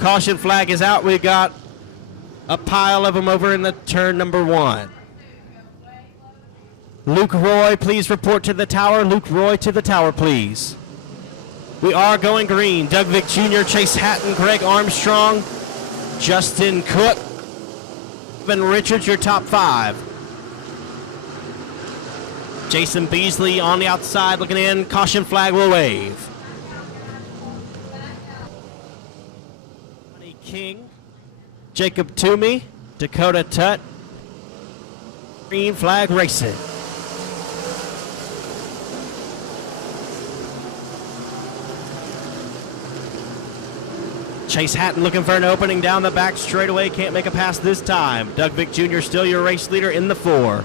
Caution flag is out. We've got a pile of them over in the turn number 1. Luke Roy, please report to the tower. Luke Roy to the tower, please. We are going green. Doug Vick Jr., Chase Hatton, Greg Armstrong, Justin Cook, Evan Richards, your top 5. Jason Beasley on the outside looking in. Caution flag will wave. King, Jacob Toomey, Dakota Tutt, green flag racing. Chase Hatton looking for an opening down the back straightaway, can't make a pass this time. Doug Vick Jr. still your race leader in the 4.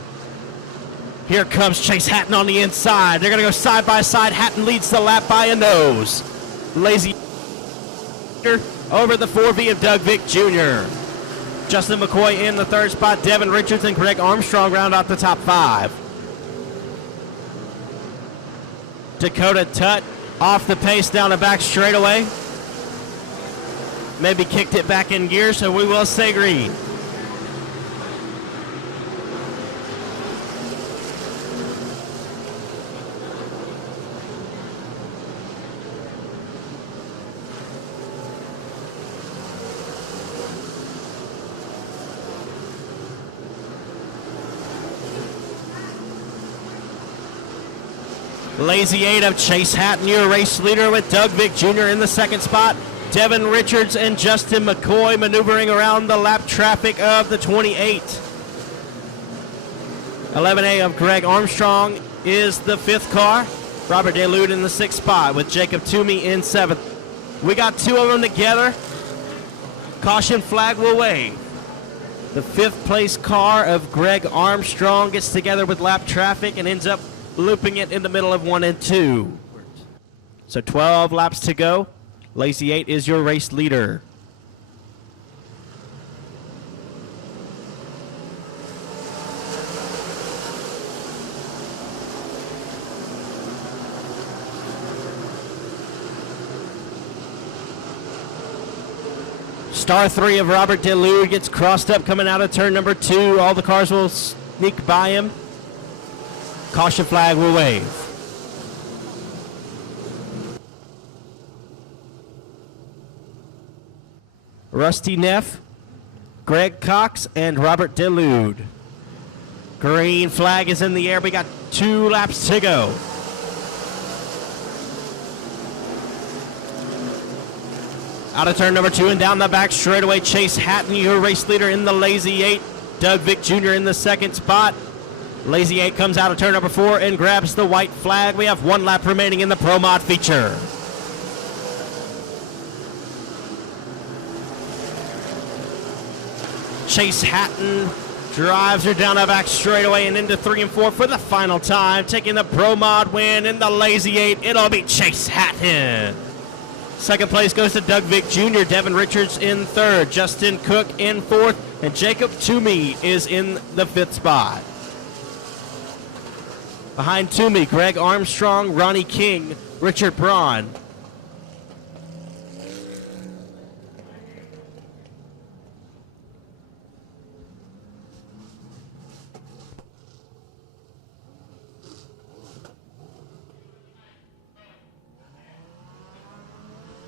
Here comes Chase Hatton on the inside. They're going to go side by side. Hatton leads the lap by a nose. Lazy over the 4V of Doug Vick Jr. Justin McCoy in the 3rd spot. Devin Richards and Greg Armstrong round out the top 5. Dakota Tutt off the pace down the back straightaway. Maybe kicked it back in gear, so we will stay green. Lazy 8 of Chase Hatton, your race leader, with Doug Vick Jr. in the 2nd spot. Devin Richards and Justin McCoy maneuvering around the lap traffic of the 28. 11A of Greg Armstrong is the 5th car. Robert DeLude in the 6th spot with Jacob Toomey in 7th. We got 2 of them together. Caution flag will wave. The 5th place car of Greg Armstrong gets together with lap traffic and ends up looping it in the middle of 1 and 2. So 12 laps to go. Lazy 8 is your race leader. Star 3 of Robert DeLude gets crossed up coming out of turn number 2. All the cars will sneak by him. Caution flag will wave. Rusty Neff, Greg Cox, and Robert DeLude. Green flag is in the air. We got 2 laps to go. Out of turn number 2 and down the back straightaway, Chase Hatton, your race leader in the Lazy 8. Doug Vick Jr. in the second spot. Lazy 8 comes out of turn number 4 and grabs the white flag. We have 1 lap remaining in the Pro Mod feature. Chase Hatton drives her down the back straightaway and into 3 and 4 for the final time. Taking the Pro Mod win in the Lazy 8, it'll be Chase Hatton. Second place goes to Doug Vick Jr., Devin Richards in third, Justin Cook in fourth, and Jacob Toomey is in the 5th spot. Behind Toomey, Greg Armstrong, Ronnie King, Richard Braun.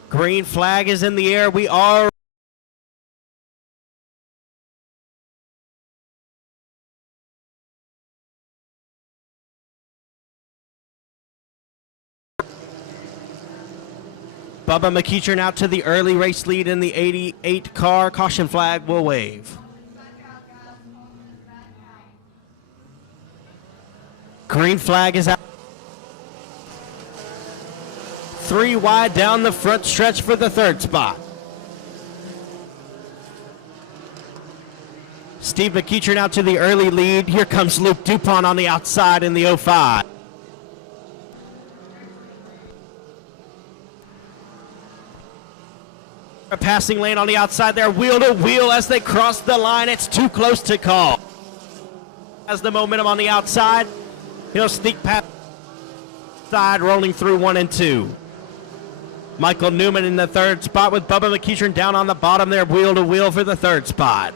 Green flag is in the air. We are Bubba McEachern out to the early race lead in the 88 car. Caution flag will wave. Green flag is out. 3 wide down the front stretch for the 3rd spot. Steve McEachern out to the early lead. Here comes Luke DuPont on the outside in the 05. A passing lane on the outside there, wheel to wheel as they cross the line. It's too close to call. Has the momentum on the outside. He'll sneak past side, rolling through 1 and 2. Michael Newman in the 3rd spot with Bubba McEachern down on the bottom there, wheel to wheel for the 3rd spot.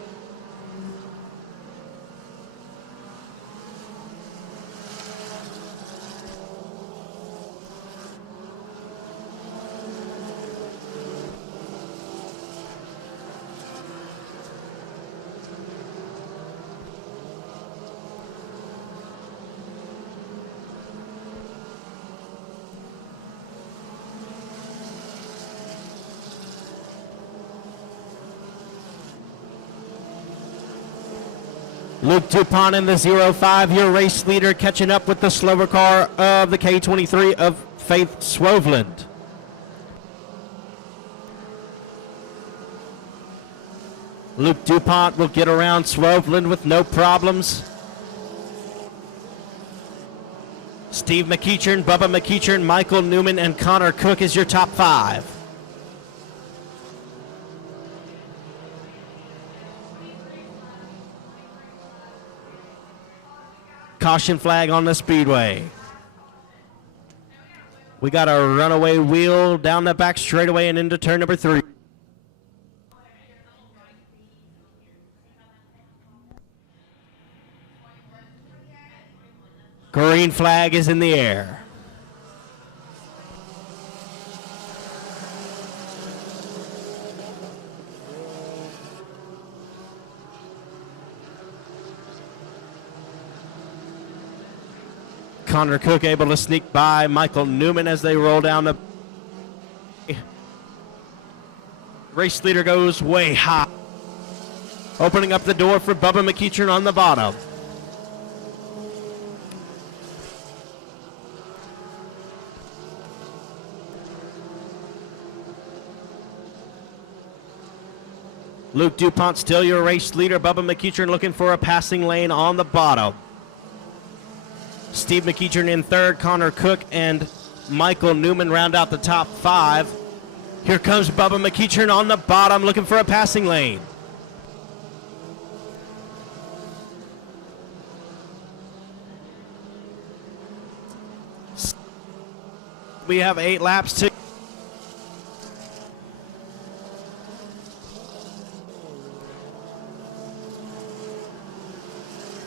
Luke DuPont in the 05, your race leader, catching up with the slower car of the K23 of Faith Swoveland. Luke DuPont will get around Swoveland with no problems. Steve McEachern, Bubba McEachern, Michael Newman, and Connor Cook is your top 5. Caution flag on the speedway. We got a runaway wheel down the back straightaway and into turn number 3. Green flag is in the air. Connor Cook able to sneak by Michael Newman as they roll down the race leader goes way high, opening up the door for Bubba McEachern on the bottom. Luke DuPont still your race leader. Bubba McEachern looking for a passing lane on the bottom. Steve McEachern in third, Connor Cook and Michael Newman round out the top 5. Here comes Bubba McEachern on the bottom looking for a passing lane. We have 8 laps to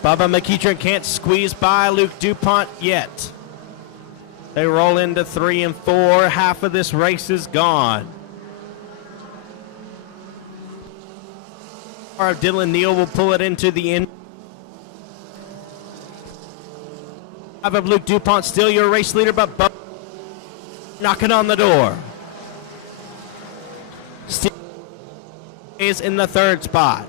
Bubba McEachern can't squeeze by Luke DuPont yet. They roll into 3 and 4. Half of this race is gone. Dylan Neal will pull it into the end. Of Luke DuPont still your race leader, but Bubba knocking on the door. Steve is in the third spot.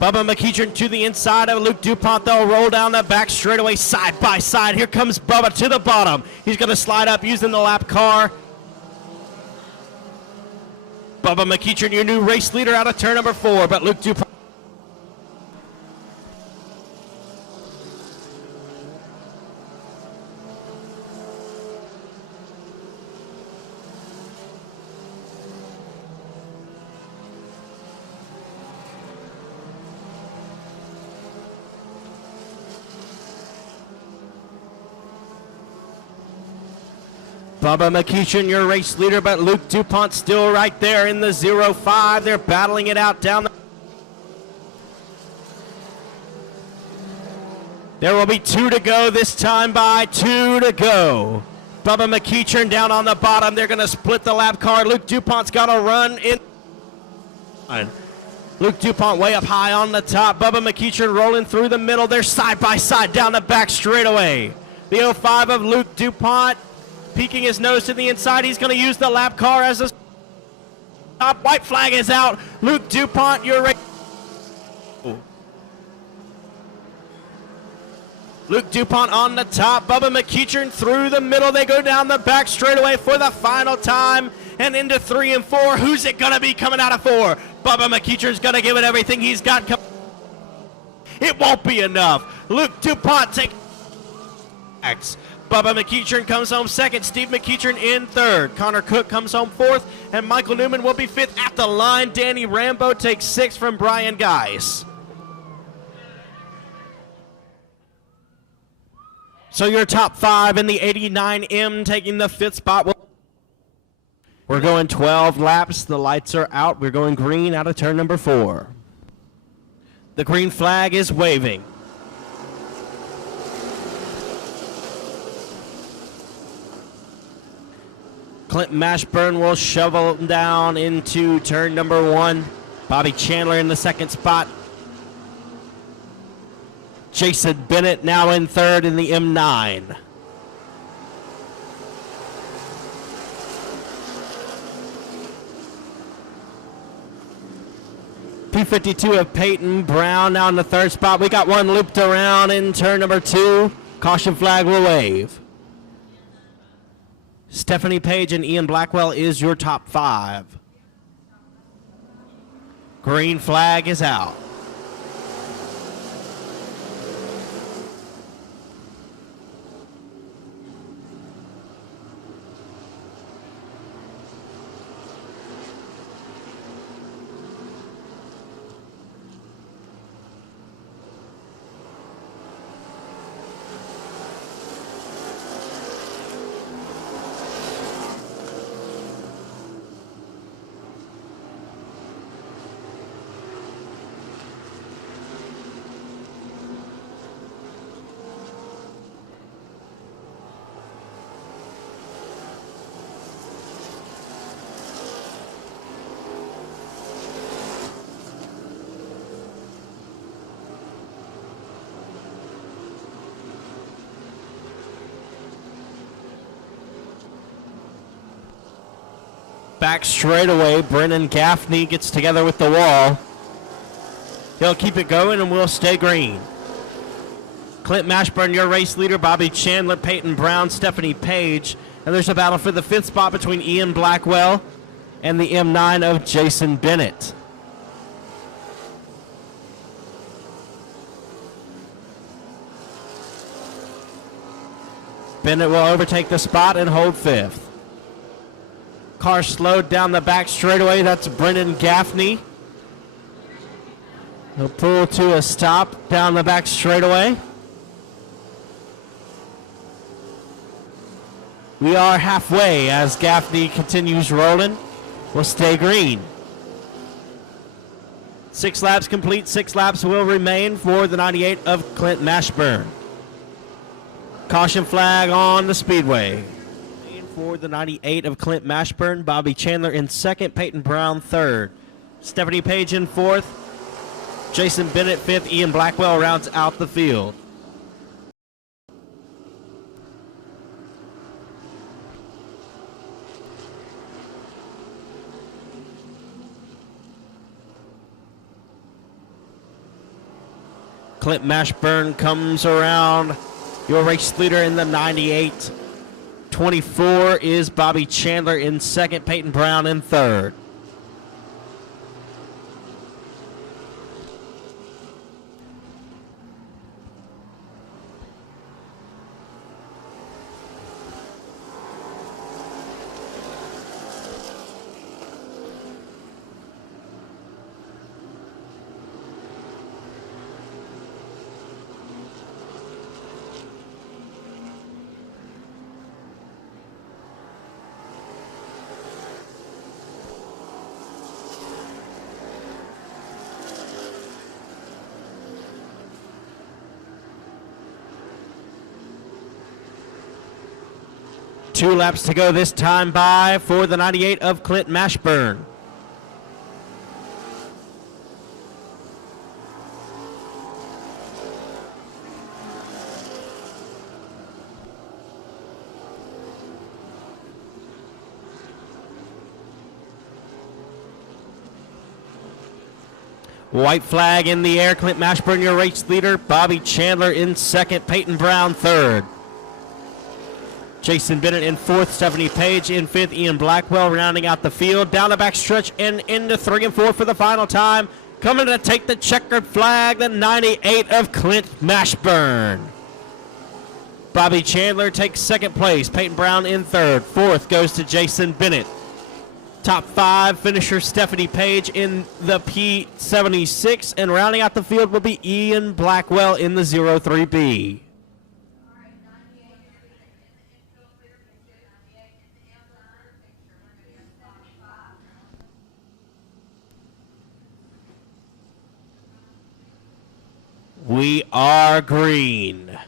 Bubba McEachern to the inside of Luke DuPont. They'll roll down the back straightaway side by side. Here comes Bubba to the bottom. He's going to slide up using the lap car. Bubba McEachern, your new race leader out of turn number 4, but Luke DuPont. Bubba McEachern, your race leader, but Luke DuPont still right there in the 0-5. They're battling it out down the... There will be 2 to go this time by 2 to go. Bubba McEachern down on the bottom. They're going to split the lap car. Luke DuPont's got to run in. Luke DuPont way up high on the top. Bubba McEachern rolling through the middle. They're side by side down the back straightaway. The 05 of Luke DuPont peeking his nose to the inside. He's going to use the lap car as a top. White flag is out. Luke DuPont, you're right. Luke DuPont on the top. Bubba McEachern through the middle. They go down the back straightaway for the final time and into 3 and 4. Who's it going to be coming out of 4? Bubba McEachern's going to give it everything he's got. It won't be enough. Luke DuPont takes. Bubba McEachern comes home second. Steve McEachern in third. Connor Cook comes home fourth. And Michael Newman will be fifth at the line. Danny Rambo takes 6 from Brian Geis. So your top 5 in the 89M taking the 5th spot. We're going 12 laps. The lights are out. We're going green out of turn number 4. The green flag is waving. Clint Mashburn will shovel down into turn number 1. Bobby Chandler in the second spot. Jason Bennett now in third in the M9. P52 of Peyton Brown now in the third spot. We got one looped around in turn number 2. Caution flag will wave. Stephanie Page and Ian Blackwell is your top 5. Green flag is out. Back straightaway, Brennan Gaffney gets together with the wall. He'll keep it going and we'll stay green. Clint Mashburn, your race leader. Bobby Chandler, Peyton Brown, Stephanie Page. And there's a battle for the 5th spot between Ian Blackwell and the M9 of Jason Bennett. Bennett will overtake the spot and hold 5th. Car slowed down the back straightaway. That's Brendan Gaffney. He'll pull to a stop down the back straightaway. We are halfway as Gaffney continues rolling. will stay green. 6 laps complete. 6 laps will remain for the 98 of Clint Mashburn. Caution flag on the speedway. For the 98 of Clint Mashburn, Bobby Chandler in second, Peyton Brown third. Stephanie Page in fourth. Jason Bennett fifth. Ian Blackwell rounds out the field. Clint Mashburn comes around. Your race leader in the 98. 24 is Bobby Chandler in second, Peyton Brown in third. Two laps to go this time by for the 98 of Clint Mashburn. White flag in the air. Clint Mashburn, your race leader. Bobby Chandler in second. Peyton Brown third. Jason Bennett in fourth. Stephanie Page in fifth. Ian Blackwell rounding out the field. Down the back stretch and into 3 and 4 for the final time. Coming to take the checkered flag, the 98 of Clint Mashburn. Bobby Chandler takes second place. Peyton Brown in third. Fourth goes to Jason Bennett. Top 5 finisher Stephanie Page in the P76, and rounding out the field will be Ian Blackwell in the 03B. We are green.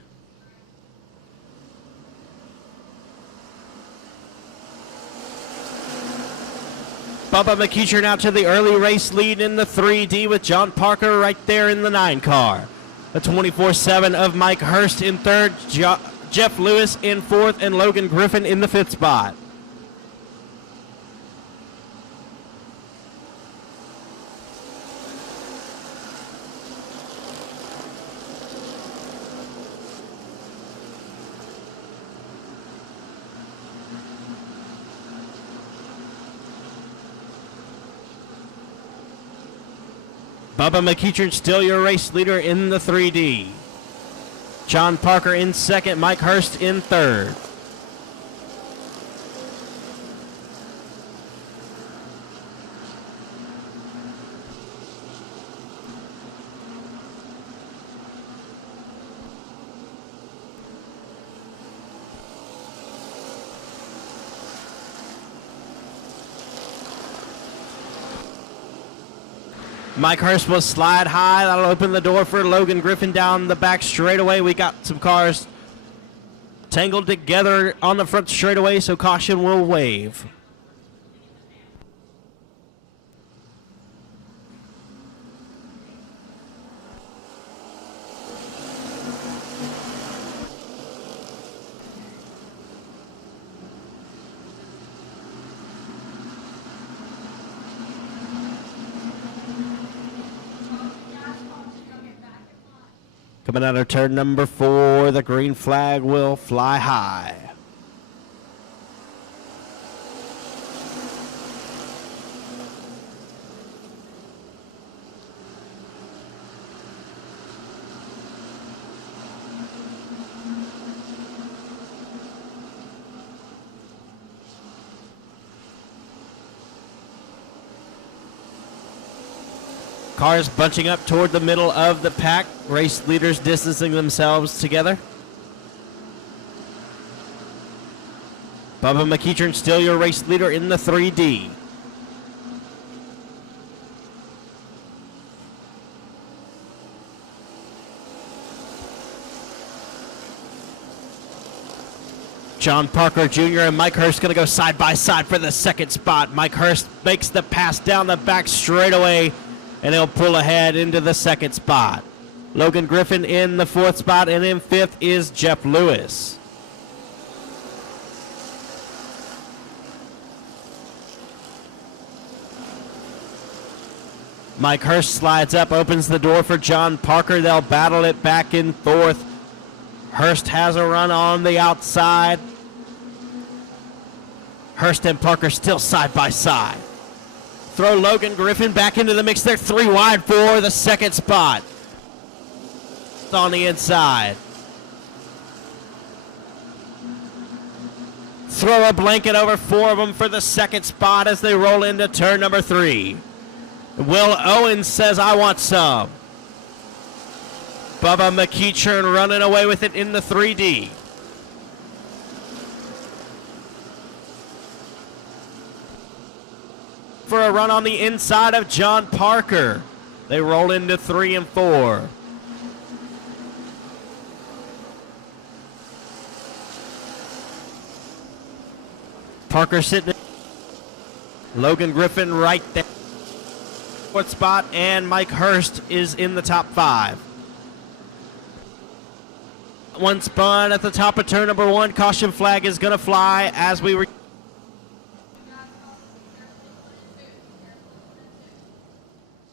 Bubba McEacher now to the early race lead in the 3D with John Parker right there in the 9 car. The 24-7 of Mike Hurst in third, Jeff Lewis in fourth, and Logan Griffin in the 5th spot. Bubba McEacher still your race leader in the 3D. John Parker in second, Mike Hurst in third. Mike Hurst will slide high. That'll open the door for Logan Griffin down the back straightaway. We got some cars tangled together on the front straightaway, so caution will wave. Coming out of turn number 4, the green flag will fly high. Cars bunching up toward the middle of the pack. Race leaders distancing themselves together. Bubba McEacher still your race leader in the 3D. John Parker Jr. and Mike Hurst going to go side by side for the second spot. Mike Hurst makes the pass down the back straightaway, and he'll pull ahead into the second spot. Logan Griffin in the fourth spot, and in fifth is Jeff Lewis. Mike Hurst slides up, opens the door for John Parker. They'll battle it back and forth. Hurst has a run on the outside. Hurst and Parker still side by side. Throw Logan Griffin back into the mix. They're 3 wide for the second spot. On the inside. Throw a blanket over 4 of them for the second spot as they roll into turn number 3. Will Owens says, I want some. Bubba McEachern running away with it in the 3D. For a run on the inside of John Parker. They roll into 3 and 4. Parker sitting. Logan Griffin right there. Fourth spot, and Mike Hurst is in the top 5. One spun at the top of turn number 1. Caution flag is going to fly as we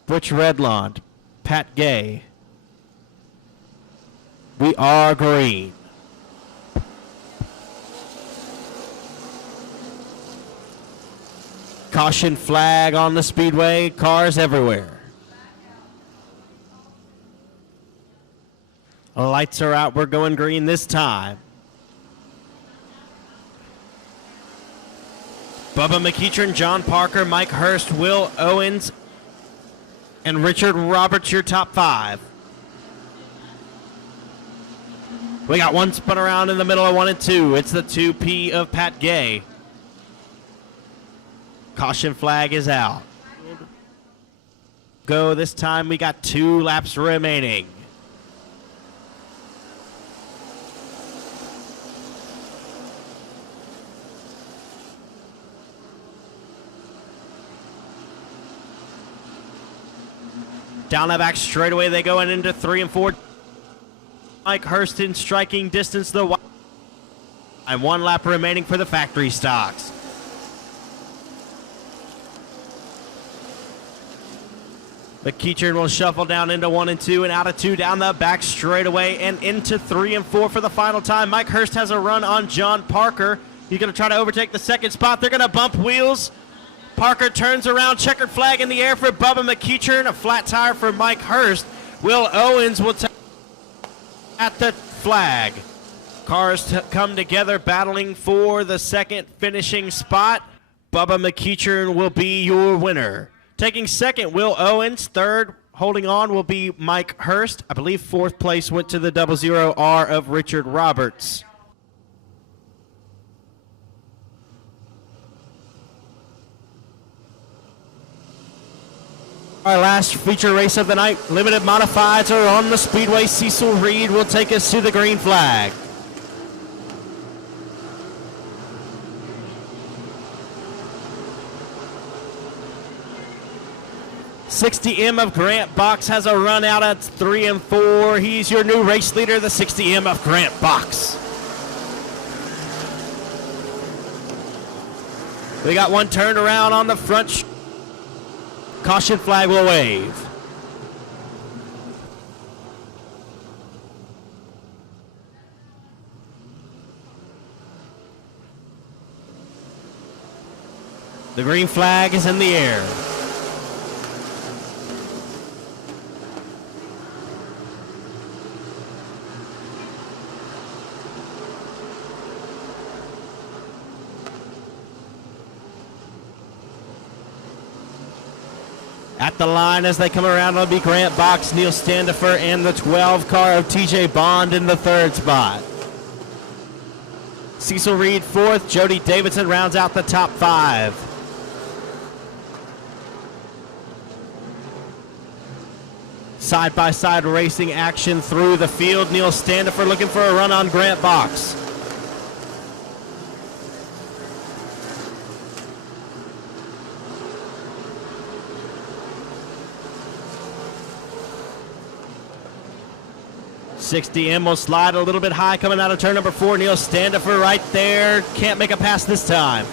Butch Redlond, Pat Gay. We are green. Caution flag on the speedway, cars everywhere. Lights are out, we're going green this time. Bubba McEachern, John Parker, Mike Hurst, Will Owens, and Richard Roberts, your top 5. We got one spun around in the middle of 1 and 2. It's the 2P of Pat Gay. Caution flag is out. Go this time, we got 2 laps remaining. Down the back straightaway they go and into 3 and 4. Mike Hurst in striking distance. And 1 lap remaining for the factory stocks. McEachern will shuffle down into 1 and 2 and out of 2 down the back straightaway and into 3 and 4 for the final time. Mike Hurst has a run on John Parker. He's going to try to overtake the second spot. They're going to bump wheels. Parker turns around, checkered flag in the air for Bubba McEachern, a flat tire for Mike Hurst. Will Owens will take at the flag. Cars come together battling for the second finishing spot. Bubba McEachern will be your winner. Taking second, Will Owens. Third, holding on, will be Mike Hurst. I believe fourth place went to the 00R of Richard Roberts. Our last feature race of the night, limited modifieds are on the speedway. Cecil Reed will take us to the green flag. $60M of Grant Box has a run out at 3 and 4. He's your new race leader, the $60M of Grant Box. We got one turned around on the front. Caution flag will wave. The green flag is in the air. At the line as they come around, it'll be Grant Box, Neil Standifer, and the 12 car of TJ Bond in the third spot. Cecil Reed fourth, Jody Davidson rounds out the top 5. Side-by-side racing action through the field. Neil Standifer looking for a run on Grant Box. 60M will slide a little bit high coming out of turn number 4. Neil Standifer right there. Can't make a pass this time.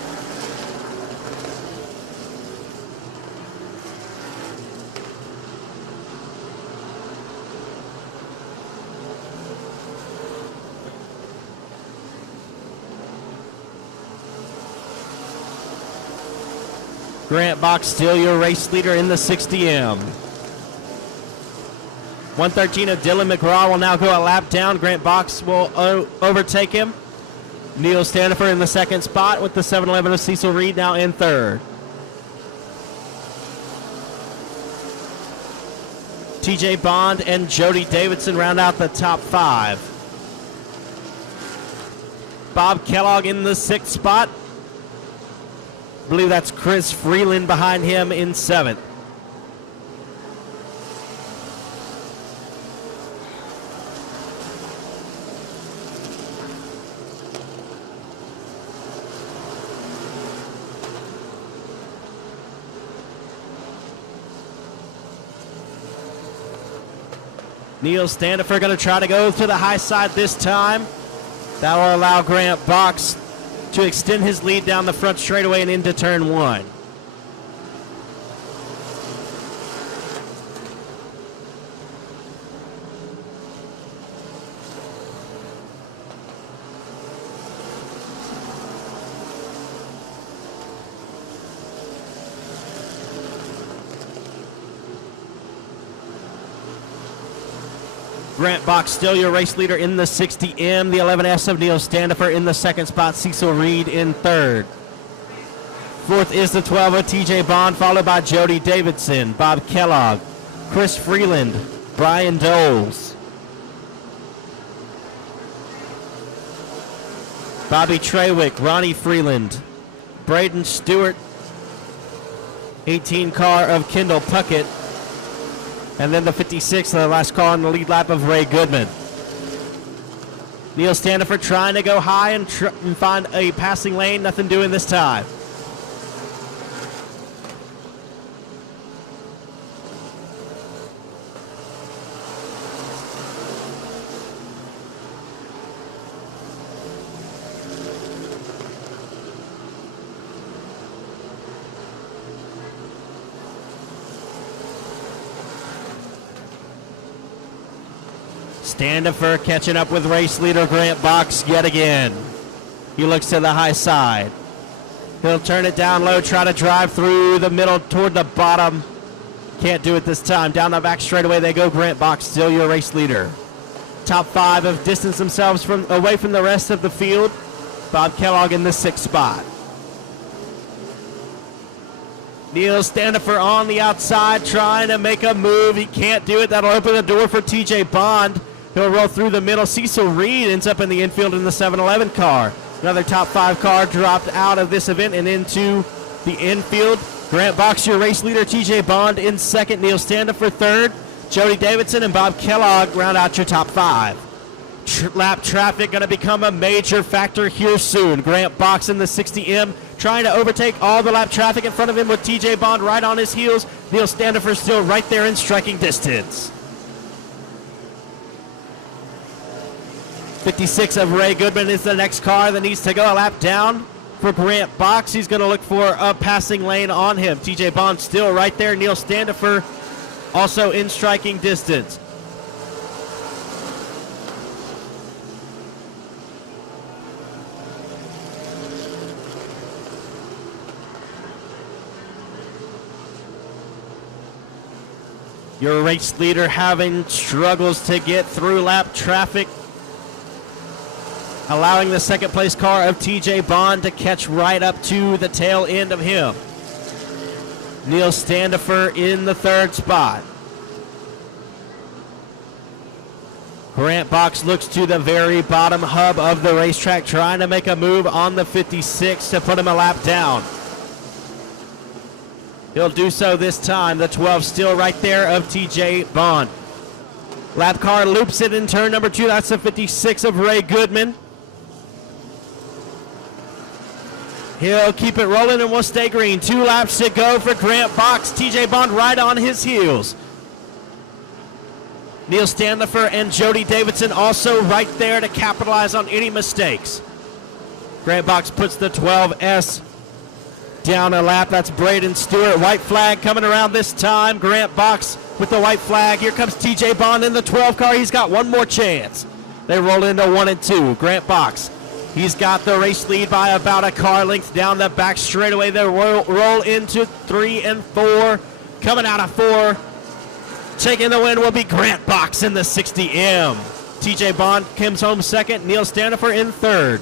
Grant Box still your race leader in the 60M. 113 of Dylan McGraw will now go a lap down. Grant Box will overtake him. Neil Standifer in the second spot with the 711 of Cecil Reed now in third. TJ Bond and Jody Davidson round out the top 5. Bob Kellogg in the 6th spot. I believe that's Chris Freeland behind him in 7th. Neil Standifer going to try to go to the high side this time. That will allow Grant Box to extend his lead down the front straightaway and into turn 1. Grant Box still your race leader in the 60M. The 11S of Neil Standifer in the second spot. Cecil Reed in third. Fourth is the 12 of TJ Bond, followed by Jody Davidson, Bob Kellogg, Chris Freeland, Brian Doles, Bobby Trawick, Ronnie Freeland, Braden Stewart, 18 car of Kendall Puckett, and then the 56, the last car on the lead lap of Ray Goodman. Neil Standifer trying to go high and find a passing lane. Nothing doing this time. Standifer catching up with race leader Grant Box yet again. He looks to the high side. He'll turn it down low, try to drive through the middle toward the bottom. Can't do it this time. Down the back straightaway they go. Grant Box still your race leader. Top 5 have distanced themselves away from the rest of the field. Bob Kellogg in the 6th spot. Neil Standifer on the outside trying to make a move. He can't do it. That'll open the door for TJ Bond. He'll roll through the middle. Cecil Reed ends up in the infield in the 711 car. Another top 5 car dropped out of this event and into the infield. Grant Box, your race leader. TJ Bond in second. Neil Standifer third. Jody Davidson and Bob Kellogg round out your top 5. Lap traffic going to become a major factor here soon. Grant Box in the 60M trying to overtake all the lap traffic in front of him with TJ Bond right on his heels. Neil Standifer still right there in striking distance. 56 of Ray Goodman is the next car that needs to go a lap down for Grant Box. He's going to look for a passing lane on him. TJ Bond still right there. Neil Standifer also in striking distance. Your race leader having struggles to get through lap traffic, allowing the second place car of TJ Bond to catch right up to the tail end of him. Neil Standifer in the 3rd spot. Grant Box looks to the very bottom hub of the racetrack, trying to make a move on the 56 to put him a lap down. He'll do so this time. The 12 still right there of TJ Bond. Lap car loops it in turn number 2. That's the 56 of Ray Goodman. He'll keep it rolling and we'll stay green. 2 laps to go for Grant Box. TJ Bond right on his heels. Neil Standifer and Jody Davidson also right there to capitalize on any mistakes. Grant Box puts the 12S down a lap. That's Braden Stewart. White flag coming around this time. Grant Box with the white flag. Here comes TJ Bond in the 12 car. He's got one more chance. They roll into 1 and 2. Grant Box, he's got the race lead by about a car length down the back straightaway. They roll into 3 and 4. Coming out of 4, taking the win will be Grant Box in the 60M. TJ Bond comes home second. Neil Standifer in third.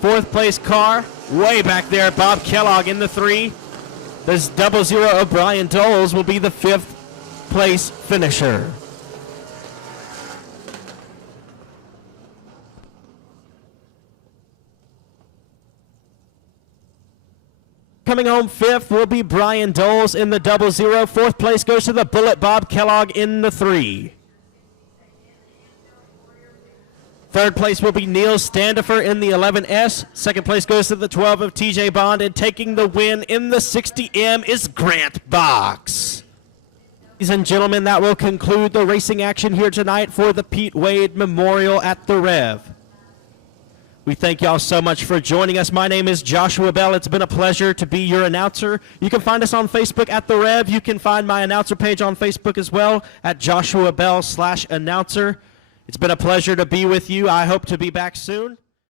Fourth place car, way back there, Bob Kellogg in the 3. This 00 of Brian Doles will be the 5th place finisher. Coming home 5th will be Brian Doles in the 00. 4th place goes to the Bullet, Bob Kellogg in the 3. 3rd place will be Neil Standifer in the 11S. 2nd place goes to the 12 of TJ Bond, and taking the win in the 60M is Grant Box. Ladies and gentlemen, that will conclude the racing action here tonight for the Pete Wade Memorial at the Rev. We thank y'all so much for joining us. My name is Joshua Bell. It's been a pleasure to be your announcer. You can find us on Facebook at the Rev. You can find my announcer page on Facebook as well at Joshua Bell /announcer. It's been a pleasure to be with you. I hope to be back soon.